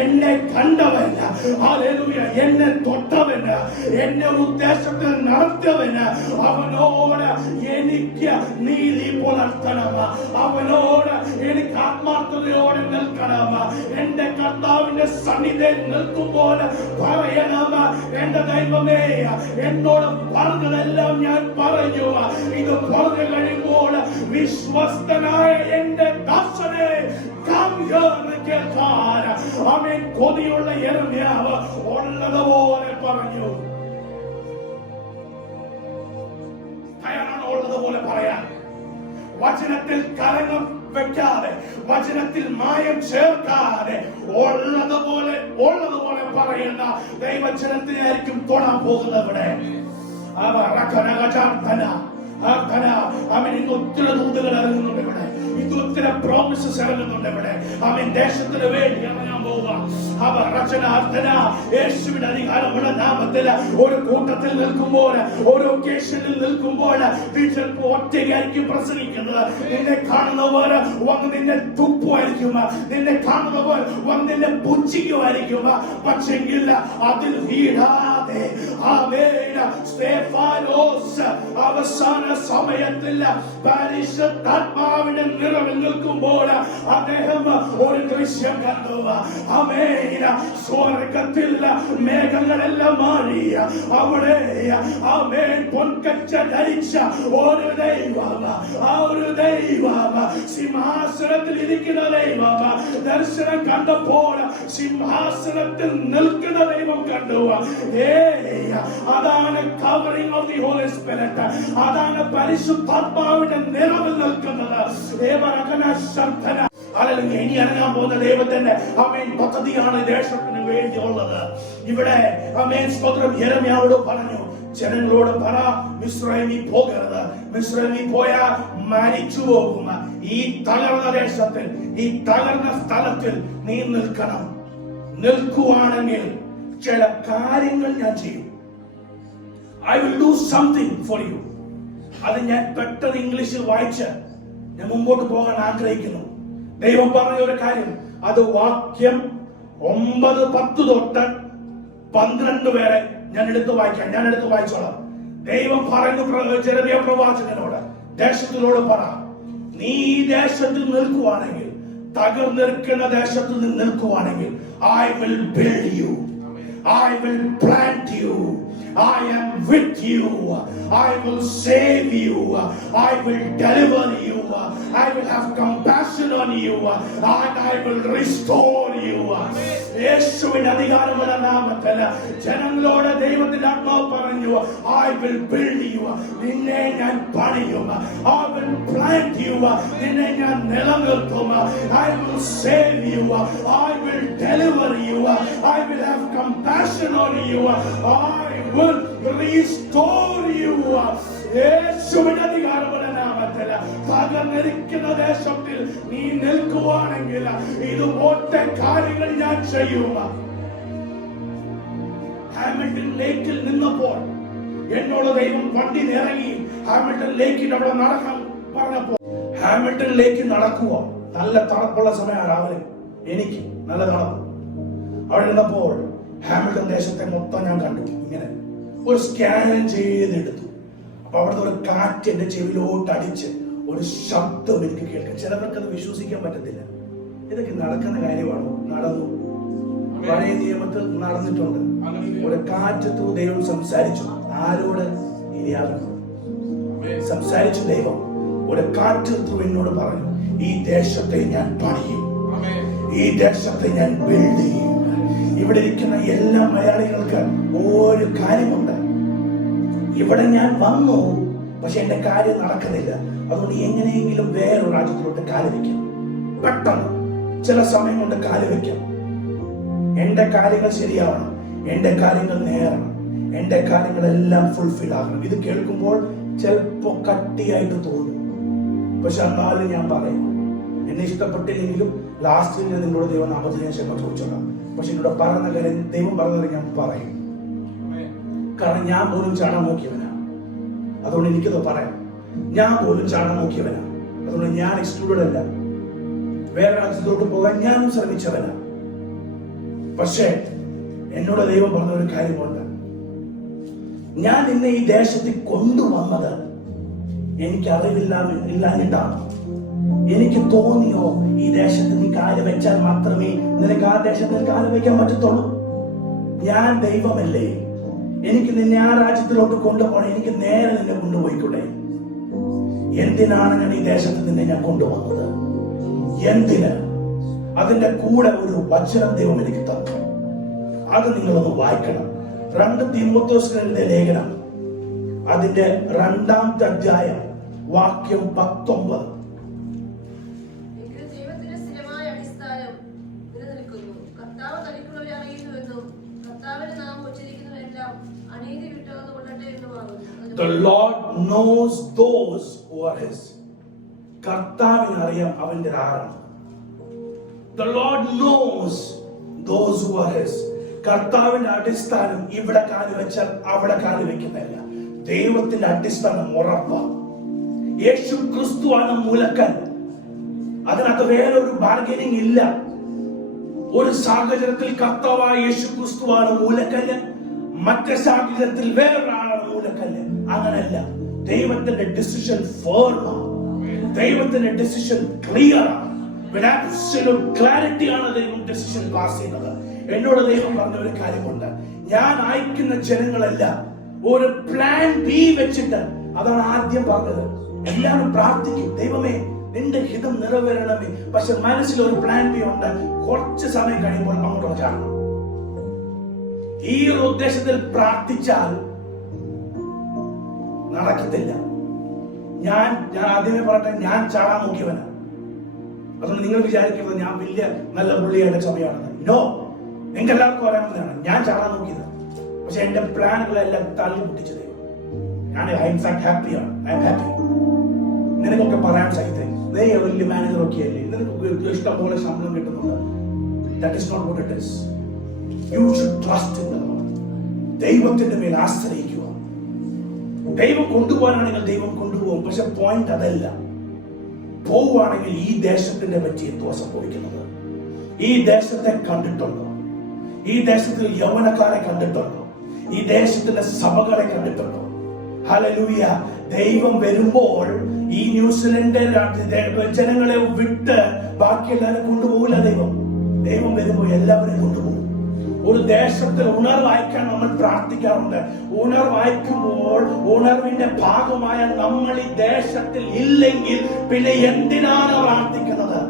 എന്നെ കണ്ടവന്, ഹല്ലേലൂയ, എന്നെ തൊട്ടവന്, എന്നെ ഉദ്ദേശത്തിൽ നടത്തിയവന്, അവനോട് എനിക്ക് നീതി പുലർത്തണം. അവനോട് എനിക്ക് ആത്മാർത്ഥതയോടെ നിൽക്കണം. എന്റെ കർത്താവിന്റെ സന്നിധിയിൽ നിൽക്കുമ്പോൾ പറയണം, എന്റെ ദൈവമേ, എന്നോട് പറഞ്ഞതെല്ലാം ഞാൻ പറഞ്ഞു. ഇത് പറഞ്ഞു കഴിയുമ്പോൾ വിശ്വസ്തനായ എന്റെ ദാസനെ കൊതിയുള്ള യെരമ്യാവ് ഉള്ളതുപോലെ പറഞ്ഞു. ഉള്ളതുപോലെ പറയാൻ, വചനത്തിൽ കലനം വെക്കാതെ, വചനത്തിൽ മായം ചേർക്കാതെ ഉള്ളതുപോലെ പറയുന്ന ദൈവജനത്തിനായിരിക്കും തൊടാൻ പോകുന്നത്. ഇവിടെ ആമേൻ, ഇന്ന് ഒത്തിരി ദൂതുകൾ ഇറങ്ങുന്നുണ്ട് ഇവിടെ. ഇത് ഒത്തിരി പ്രോമിസസ് ഇറങ്ങുന്നുണ്ട് ഇവിടെ. ആമേൻ, ദേശത്തിന് വേണ്ടി ഇറങ്ങാൻ പോവുക. അവർ രചനാർത്ഥന യേശുവിന്റെ അധികാരമുള്ള നാമത്തിൽ ഒരു കൂട്ടത്തിൽ നിൽക്കുമ്പോൾ, ഒരു ഒക്കേഷനിൽ നിൽക്കുമ്പോൾ നീ ചിലപ്പോൾ ഒറ്റയ്ക്കായിരിക്കും പ്രസംഗിക്കുന്നത്. നിന്നെ കാണുന്നവർ വന്ന് നിന്നെ തുപ്പുമായിരിക്കും, നിന്നെ കാണുന്നവർ വന്ന് നിന്നെ പുച്ഛിക്കുമായിരിക്കും. പക്ഷെങ്കിൽ അതിൽ വീഴാതെ സ്തെഫാനോസ് അവസാന സമയത്തിൽ പരിശുദ്ധാത്മാവിന്റെ നിറവിൽ നിൽക്കുമ്പോൾ അദ്ദേഹം ഒരു ദൃശ്യം കണ്ടു. ആമേൻ, സ്വർഗ്ഗത്തിൽ മേഘങ്ങളെല്ലാം മാറി അവിടെ ആമേൻ പൊൻകച്ച ധരിച്ച ഒരു ദൈവം, ആ ഒരു ദൈവം സിംഹാസനത്തിൽ ഇരിക്കുന്ന ദൈവം ദർശനം കണ്ടപ്പോൾ സിംഹാസനത്തിൽ നിൽക്കുന്ന ദൈവം കണ്ടു. അതാണ് covering of the Holy Spirit, അതാണ് പരിശുദ്ധാത്മാവിന്റെ നിറവിൽ നിൽക്കുന്നത്. ഇനി ഇറങ്ങാൻ പോകുന്ന ദൈവത്തിന്റെ ആമേൻ പദ്ധതിയാണ് ദേശത്തിന് വേണ്ടിയുള്ളത്. ഇവിടെ ആമേൻ സ്തോത്രം യെരമ്യാവോട് പറഞ്ഞു, ജനങ്ങളോട് പറ, മിസ്രൈമിൽ പോകരുത്, മിസ്രൈമിൽ പോയാൽ മരിച്ചു പോകും. ഈ തകർന്ന ദേശത്തിൽ, ഈ തകർന്ന സ്ഥലത്തിൽ നീ നിൽക്കണം. നിൽക്കുവാണെങ്കിൽ ചില കാര്യങ്ങൾ ഞാൻ ചെയ്യും. I will do something for you. അത് ഞാൻ പെട്ടെന്ന് ഇംഗ്ലീഷിൽ വായിച്ച് ഞാൻ മുമ്പോട്ട് പോകാൻ ആഗ്രഹിക്കുന്നു. ദൈവം പറഞ്ഞ ഒരു കാര്യം, അത് വാക്യം 9, 10 തൊട്ട് 12 വരെ ഞാൻ എടുത്തു വായിച്ചോളാം. ദൈവം പറഞ്ഞു യെരമ്യാ പ്രവാചകനോട്, ദേശത്തിനോട് പറ, നീ ഈ ദേശത്തിൽ നിൽക്കുവാണെങ്കിൽ, തകർന്നിരിക്കുന്ന ദേശത്ത് നിന്ന് നിൽക്കുവാണെങ്കിൽ, I will build you, I will plant you, I am with you, I will save you, I will deliver you, I will have compassion on you, and I will restore you. യേശുവിന്റെ അധികാരമുള്ള നാമത്തിൽ ജനങ്ങളോട് ദൈവത്തിന്റെ ആത്മാവ് പറഞ്ഞു, I will build you, നിന്നെ ഞാൻ പണിയും, I will plant you, നിന്നെ ഞാൻ നിലനിർത്തും, I will save you, I will deliver you, I will have compassion on you, I will restore you. യേശുവിന്റെ അധികാരമുള്ള നാമത്തിൽ തകർന്നിരിക്കുന്ന ദേശത്തിൽ നീ നിൽക്കുവാണെങ്കിൽ ഇതുപോലത്തെ കാര്യങ്ങൾ ഞാൻ ചെയ്യും. ഹാമിൽട്ടൺ ലേക്കിൽ നിന്നപ്പോൾ എന്നോട് ദൈവം വണ്ടി ഇറങ്ങി ഹാമിൽട്ടൺ ലേക്കിൽ അവിടെ നടക്കാൻ പറഞ്ഞപ്പോൾ ഹാമിൽട്ടൺ ലേക്ക് നടക്കുക. നല്ല തണുപ്പുള്ള സമയം രാവിലെ, എനിക്ക് നല്ല തണുപ്പ്. അവിടെ നിന്നപ്പോൾ ഹാമിൽട്ടൺ ദേശത്തെ മൊത്തം ഞാൻ കണ്ടു. ഇങ്ങനെ ഒരു സ്കാൻ ചെയ്തെടുത്തു. അപ്പൊ അവിടുത്തെ ഒരു കാറ്റ് എന്റെ ചെവിയിലോട്ട് അടിച്ച് ഒരു ശബ്ദം എനിക്ക് കേൾക്കാം. ചിലവർക്ക് അത് വിശ്വസിക്കാൻ പറ്റത്തില്ല. ഇതൊക്കെ നടക്കുന്ന കാര്യമാണോ? നടന്നു. പഴയ നിയമത്തിൽ നടന്നിട്ടുണ്ട്. ഒരു കാറ്റത്തു ദൈവം സംസാരിച്ചു. ആരോട്? ഇരിയാവിനോട് സംസാരിച്ചു ദൈവം. ഒരു കാറ്റത്തു എന്നോട് പറഞ്ഞു, ഈ ദേശത്തെ ഞാൻ പണിയും, ഈ ദേശത്തെ ഞാൻ ബിൽഡ് ചെയ്യും. ഇവിടെ ഇരിക്കുന്ന എല്ലാ മലയാളികൾക്ക് ഒരു കാര്യമുണ്ട്, ഇവിടെ ഞാൻ വന്നു, പക്ഷെ എന്റെ കാര്യം നടക്കുന്നില്ല. അതുകൊണ്ട് എങ്ങനെയെങ്കിലും വേറൊരു രാജ്യത്തിലോട്ട് കാലുവെക്കാം. പെട്ടെന്ന് ചില സമയം കൊണ്ട് കാലുവെക്കാം. എന്റെ കാര്യങ്ങൾ ശരിയാവണം, എന്റെ കാര്യങ്ങൾ നേരണം, എന്റെ കാര്യങ്ങളെല്ലാം ഫുൾഫിൽ ആകണം. ഇത് കേൾക്കുമ്പോൾ ചിലപ്പോ കട്ടിയായിട്ട് തോന്നും, പക്ഷെ എന്നാലും ഞാൻ പറയും, എന്നെ ഇഷ്ടപ്പെട്ടില്ലെങ്കിലും ലാസ്റ്റിൽ ഞാൻ നിങ്ങളോട് ദൈവനാമത്തിൽ ഞാൻ ക്ഷമ ചോദിച്ചോളാം. പക്ഷെ എന്നോട് പറയുന്ന കാര്യം, ദൈവം പറഞ്ഞത് ഞാൻ പറയും. കാരണം ഞാൻ പോലും ചാടാൻ നോക്കിയവനാ. അതുകൊണ്ട് എനിക്കത് പറയാം. ഞാൻ പോലും ചാടാൻ നോക്കിയവനാ. അതുകൊണ്ട് ഞാൻ എക്സ്ക്ലൂഡഡ് അല്ല. വേറെ രാജ്യത്തോട്ട് പോകാൻ ഞാനും ശ്രമിച്ചവനാ. പക്ഷേ എന്നോട് ദൈവം പറഞ്ഞ ഒരു കാര്യമുണ്ട്, ഞാൻ നിന്നെ ഈ ദേശത്തിൽ കൊണ്ടുവന്നത് എനിക്ക് അറിവില്ലാഞ്ഞിട്ടാണ്. എനിക്ക് തോന്നിയോ ഈ ദേശത്ത് നീ കാല് വെച്ചാൽ മാത്രമേ നിനക്ക് ആ ദേശത്തിൽ കാല് വെക്കാൻ പറ്റത്തുള്ളൂ? ഞാൻ ദൈവമല്ലേ? എനിക്ക് നിന്നെ ആ രാജ്യത്തിലോട്ട് കൊണ്ടുപോകണം. എനിക്ക് നേരെ നിന്നെ കൊണ്ടുപോയിക്കൂടെ? എന്തിനാണ് ഞാൻ ഈ ദേശത്ത് നിന്നെ ഞാൻ കൊണ്ടുവന്നത്? എന്തിന്? അതിന്റെ കൂടെ ഒരു വചനം ദൈവം എനിക്ക് തന്നു. അത് നിങ്ങളൊന്ന് വായിക്കണം. 2 തീമോഥെയോസിന്റെ ലേഖനം, അതിന്റെ 2-ാമത്തെ അധ്യായം, വാക്യം 19. ദൈവത്തിന്റെ സ്ഥിരമായ അടിസ്ഥാനം നിലനിൽക്കുന്നു. കർത്താവ് തനിക്കുള്ളവരെ അറിയുന്നുവെന്നും കർത്താവിന്റെ നാമം ഉച്ചരിക്കുന്നവരെല്ലാം അനീതി വിട്ടകന്നു കൊള്ളട്ടെ എന്നുമാകുന്നു. The Lord knows those who are his. കർത്താവിന് അറിയാം അവന്റെ ആരാണ്. The Lord knows those who are his. കർത്താവിന്റെ അടിസ്ഥാനം ഇവിടെ കാല് വെച്ചാൽ അവിടെ കാല് വെക്കുന്നില്ല. ദൈവത്തിന്റെ അടിസ്ഥാനം ഉറപ്പാണ്. യേശു ക്രിസ്തുവാണ് മൂലക്കൻ. അതിനകത്ത് വേറൊരു ബാർഗനിങ് ഇല്ല. ഒരു സാഹചര്യത്തിൽ കർത്താവായ യേശു ക്രിസ്തുവാണ് മൂലക്കല്ല്, മറ്റേ സാഹചര്യത്തിൽ വേറൊരാളാണ് മൂലക്കല്ല്. അങ്ങനല്ല. ദൈവത്തിന്റെ ഡിസിഷൻ ഫേർമാണ്. ദൈവത്തിന്റെ ഡിസിഷൻ ക്ലിയർ ആണ്. അബ്സല്യൂട്ട് ക്ലാരിറ്റി ആണ് ദൈവം ഡിസിഷൻ പാസ് ചെയ്യുന്നത്. എന്നോട് ദൈവം പറഞ്ഞ ഒരു കാര്യമുണ്ട്. ഞാൻ അയക്കുന്ന ജനങ്ങളെല്ലാം ഒരു പ്ലാൻ ബി വെച്ചിട്ട്, അതാണ് ആദ്യം പറഞ്ഞത്. എല്ലാവരും പ്രാർത്ഥിക്കും, ദൈവമേ നിന്റെ ഹിതം നിറവേറണമേ. പക്ഷെ മനസ്സിൽ ഒരു പ്ലാൻ ബി ഉണ്ട്. കുറച്ച് സമയം കഴിയുമ്പോൾ അങ്ങോട്ട് ചാടണം. ഈ ഒരു ഉദ്ദേശത്തിൽ പ്രാർത്ഥിച്ചാൽ നടക്കത്തില്ല. ഞാൻ ആദ്യമേ പറയട്ടെ, ഞാൻ ചാടാൻ നോക്കിയവനാ. അതുകൊണ്ട് നിങ്ങൾ വിചാരിക്കുന്നത് ഞാൻ വലിയ നല്ല പുള്ളിയുടെ സമയമാണെന്ന്. നോ, നിങ്ങൾക്ക് എല്ലാവർക്കും അറിയാവുന്നതാണ്. ഞാൻ ചാടാൻ നോക്കിയത്, പക്ഷെ എന്റെ പ്ലാനുകളെല്ലാം തള്ളി പൊട്ടിച്ചു ദൈവം. ഞാൻ ഹാപ്പിയാണ്. I am happy. നിനക്കൊക്കെ പറയാൻ സഹിതേ, നീ വലിയ മാനേജർ ഒക്കെ അല്ലേ, നിനക്ക് ഇഷ്ടം പോലെ ശമ്പളം കിട്ടുന്നുണ്ട്. That is not what it is. You should trust in the Lord. ദൈവത്തിന്റെ മേൽ ആശ്രയിക്കുക. ദൈവം കൊണ്ടുപോകാനാണെങ്കിൽ ദൈവം കൊണ്ടുപോകും. പക്ഷെ പോയിന്റ് അതല്ല. പോവുകയാണെങ്കിൽ ഈ ദേശത്തിന്റെ പറ്റി എന്തോ സംഭവിക്കുന്നത്. ഈ ദേശത്തെ കണ്ടിട്ടുണ്ടോ? ഈ ദേശത്തിൽ യൗവനക്കാരെ കണ്ടിട്ടുണ്ടോ? ഈ ദേശത്തിന്റെ സഭകളെ കണ്ടിട്ടുണ്ടോ? ഹല്ലേലൂയ. ദൈവം വരുമ്പോൾ ഈ ന്യൂസിലൻഡ് ജനങ്ങളെ വിട്ട് ബാക്കി എല്ലാവരും കൊണ്ടുപോകില്ല. ദൈവം വരുമ്പോൾ എല്ലാവരെയും കൊണ്ടുപോകും. ഒരു ദേശത്തിൽ ഉണർവായിക്കാൻ നമ്മൾ പ്രാർത്ഥിക്കാറുണ്ട്. ഉണർവായിക്കുമ്പോൾ ഉണർവിന്റെ ഭാഗമായ നമ്മൾ ഈ ദേശത്തിൽ ഇല്ലെങ്കിൽ പിന്നെ എന്തിനാണ് പ്രാർത്ഥിക്കുന്നത്?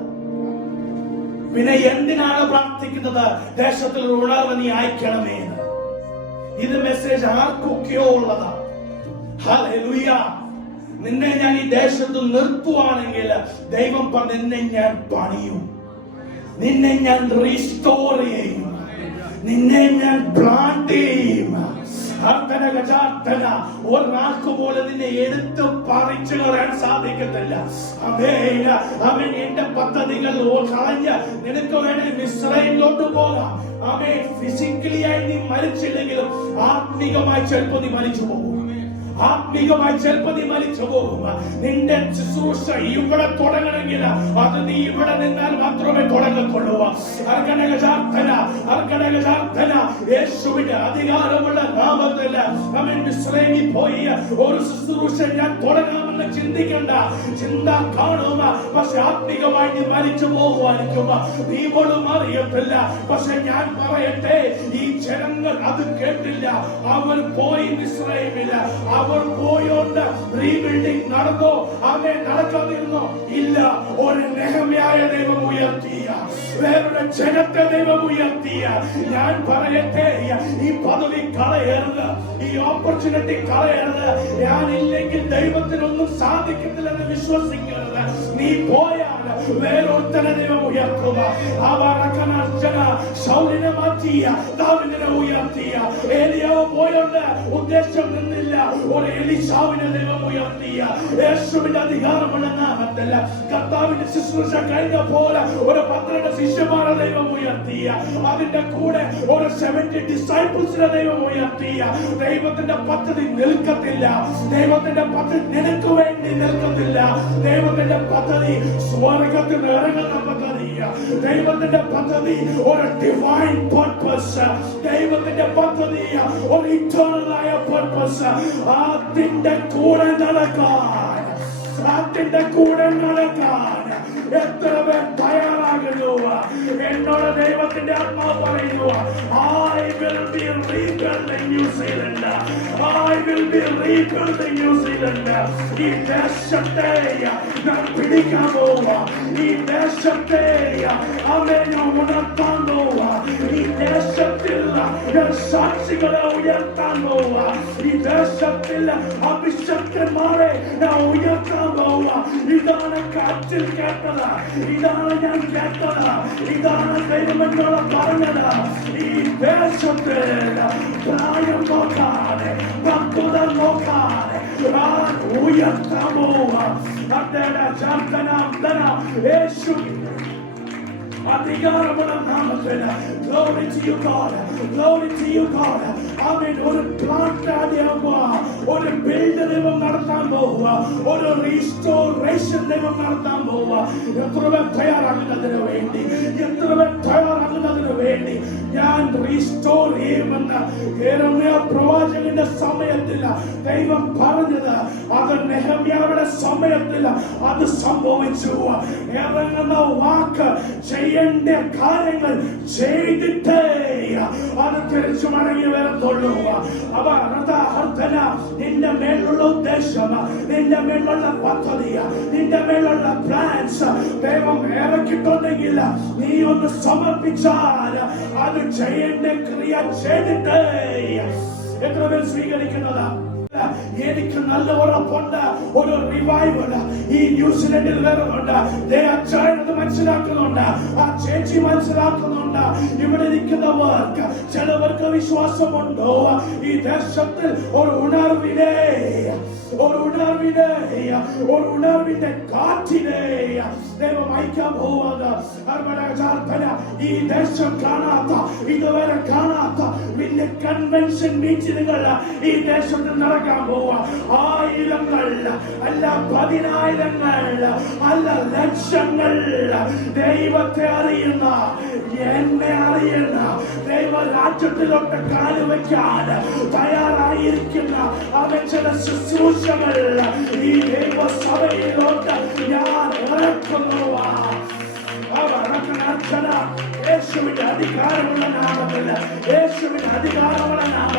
ദേശത്തിൽ ഉണർവ് നീ അയക്കണമേ. ഇത് മെസ്സേജ് ആർക്കൊക്കെയോ ഉള്ളതാ. ഹല്ലേലൂയ. നിന്നെ ഞാൻ ഈ ദേശത്ത് നിർത്തുവാണെങ്കിൽ ദൈവം പറഞ്ഞ നിന്നെ ഞാൻ പണിയും, നിന്നെ ഞാൻ റീസ്റ്റോർ ചെയ്യും, നിന്നെ ഞാൻ പ്ലാന്റ് ചെയ്യും. ഒരാൾക്ക് പോലും നിന്നെ എടുത്ത് പറിച്ചു കളയാൻ സാധിക്കത്തില്ല. അവൻ എന്റെ പദ്ധതികൾ കളഞ്ഞ് നിനക്ക് വേണ്ടി മിസ്രൈമിലോട്ട് പോകാം. ഫിസിക്കലി ആയി നീ മരിച്ചില്ലെങ്കിലും ആത്മീകമായി ചിലപ്പോൾ നീ മരിച്ചു പോകും. നിന്റെ ശുശ്രൂഷ ഇവിടെ തുടങ്ങണമെങ്കിൽ അത് നീ ഇവിടെ നിന്നാൽ മാത്രമേ തുടങ്ങത്തുള്ളൂ. യേശുവിന്റെ അധികാരമുള്ള നാമത്തിൽ അവൻ മിസ്രൈമിൽ പോയി ഒരു ശുശ്രൂഷ ഞാൻ തുടങ്ങാമെന്ന് ചിന്തിക്കണ്ട. ചിന്ത കാണുക, പക്ഷെ ആത്മീകമായി നീ മരിച്ചു പോകുവാനിക്കും. നീ പോലും അറിയത്തില്ല. പക്ഷെ ഞാൻ പറയട്ടെ, ഈ ജനങ്ങൾ അത് കേട്ടില്ല. അവർ പോയി മിസ്രൈമിൽ, അവർ പോയോണ്ട് റീബിൽഡിംഗ് നടന്നോ? അവനെ നടക്കാതിരുന്നോ? ഇല്ല. ഒരു നെഹമ്യായ ദൈവം ഉയർത്തിയ, വേറൊരു ജനത്തെ ദൈവം ഉയർത്തിയ. ഞാൻ പറയട്ടെ, ഈ പദവി കളയരുത്, ഈ ഓപ്പർച്യൂണിറ്റി കളയരുത്. ഞാനില്ലെങ്കിൽ ദൈവത്തിനൊന്നും സാധിക്കത്തില്ലെന്ന് വിശ്വസിക്കരുത്. നീ പോയാൽ വേറൊരുത്തനെ ദൈവം ഉയർത്തുക. ശൗലിനെ മാറ്റിയ, ദാവീദിനെ ഉയർത്തിയ. ഏലിയാവ് പോയോണ്ട് ഉദ്ദേശം നിന്നില്ല. ഒരു എലീശാവിനെ ദൈവം ഉയർത്തിയ. യേശുവിന്റെ അധികാരമുള്ള നാമത്തിൽ കർത്താവിന്റെ ശുശ്രൂഷ കഴിഞ്ഞപ്പോൾ ഒരു 12 ശിഷ്യന്മാരെ ദൈവം ഉയർത്തിയ. അതിന്റെ കൂടെ ഒരു 70 ഡിസൈപ്പിൾസിനെ ദൈവം ഉയർത്തിയ. ദൈവത്തിന്റെ പദ്ധതി നിൽക്കത്തില്ല. ദൈവത്തിന്റെ പദ്ധതി നിനക്ക് വേണ്ടി നിൽക്കത്തില്ല. ദൈവത്തിന്റെ പദ്ധതി സ്വർഗത്തിൽ ഇറങ്ങുന്ന പദ്ധതി. ദൈവത്തിന്റെ പദ്ധതി ഒരു ഡിവൈൻ പർപ്പസ്. ദൈവത്തിന്റെ പദ്ധതി ഒരു ഇറ്റേണൽ ആയ പർപ്പസ്. അതിന്റെ കൂടെ നടക്കാൻ, അതിന്റെ കൂടെ നടക്കാൻ എത്ര പേർ തയ്യാറാകുന്നു? എന്നോട് ദൈവത്തിന്റെ ആത്മാവ് പറയുന്നു, I will be rebuilding New Zealand. I will be rebuilding New Zealand. ഈ ദേശത്തെ ഞാൻ പിടിക്കാൻ പോവാ. ഈ ദേശത്തെ അവനെ ഉണർത്താൻ പോവാ. ഈ ദേശത്തിൽ സാക്ഷികളെ ഉയർത്താൻ പോവാ. ഈ ദേശത്തിൽ അഭിഷക്തന്മാരെ ഞാൻ ഉയർത്താൻ പോവാ. ഇതാണ് കാറ്റിൽ കേട്ടത്, ഇതാണ് ഞാൻ കേട്ടത്, ഇതാണ് ദൈവം എന്നോട് പറഞ്ഞത്. ഈ ദേശത്തിൽ പ്രായം നോക്കാതെ, പക്വത നോക്കാതെ, ഉയർത്താമോ യേശു അധികാരമുള്ള നാമത്തിൽ. Glory to you God, glory to you God. ആമേൻ. ഒരു പ്ലാന്റ് ആദ്യമാകുക, ഒരു ബിൽഡ് ദൈവം നടത്താൻ പോവുക, ഒരു റീസ്റ്റോറേഷൻ ദൈവം നടത്താൻ പോവുക. എത്ര പേർ തയ്യാറാകുന്നതിന് വേണ്ടി, എത്ര പേർ തയ്യാറാകുന്നതിന് വേണ്ടി ഞാൻ റീസ്റ്റോർ ചെയ്യുമെന്ന് യെരമ്യാ പ്രവാചകന്റെ സമയത്തിൽ ദൈവം പറഞ്ഞത്, അത് നെഹമ്യായുടെ സമയത്തിൽ അത് സംഭവിച്ചു. ഇറങ്ങുന്ന വാക്ക് ചെയ്യേണ്ട കാര്യങ്ങൾ ചെയ്തിട്ടേ അത് തിരിച്ചു മടങ്ങി വരത്തുള്ളൂ. നിന്റെ മേലുള്ള ഉദ്ദേശം, നിന്റെ മേലുള്ള പദ്ധതി, നിന്റെ മേലുള്ള പ്ലാൻസ് ദൈവം ഇറക്കിയിട്ടുണ്ടെങ്കിൽ നീ ഒന്ന് സമർപ്പിച്ചാൽ അത് ചെയ്യേണ്ട ക്രിയ ചെയ്തിട്ടേ. എത്ര പേർ സ്വീകരിക്കുന്നതാ? എനിക്ക് നല്ല ഉറപ്പുണ്ട്, ഒരു റിവൈവൽ ഈ ന്യൂസിലൻഡിൽ വരുന്നുണ്ട്. അച്ഛനത് മനസ്സിലാക്കുന്നുണ്ട്, ആ ചേച്ചി മനസ്സിലാക്കുന്നുണ്ട്. ഇവിടെ ഇരിക്കുന്നവർക്ക് ചിലവർക്ക് വിശ്വാസമുണ്ടോ ഈ ദേശത്തിൽ ഒരു ഉണർവിനെ, ഒരു ഉണർവിന്റെ കാറ്റിനെ ദൈവം അയക്കാൻ പോവാണ്. ഈ ദേശം കാണാത്ത, ഇതുവരെ കാണാത്ത വലിയ കൺവെൻഷൻ മീറ്റിംഗുകൾ ഈ ദേശത്തിൽ നടക്കാൻ പോവാ. ആയിരങ്ങൾ അല്ല, പതിനായിരങ്ങൾ അല്ല, ലക്ഷങ്ങൾ ദൈവത്തെ അറിയുന്ന, എന്നെ അറിയുന്ന, ദൈവരാജ്യത്തിലോട്ട് കാലുവയ്ക്കാൻ തയ്യാറായിരിക്കുന്ന അവൻ ചില ശുശ്രൂഷകൾ ഈ ദൈവസഭയിലോട്ട് ഞാൻ ഇറക്കുന്നു. യേശുവിന്റെ അധികാരമുള്ള നാമത്തിൽ, യേശുവിന്റെ അധികാരമുള്ള നാമത്തിൽ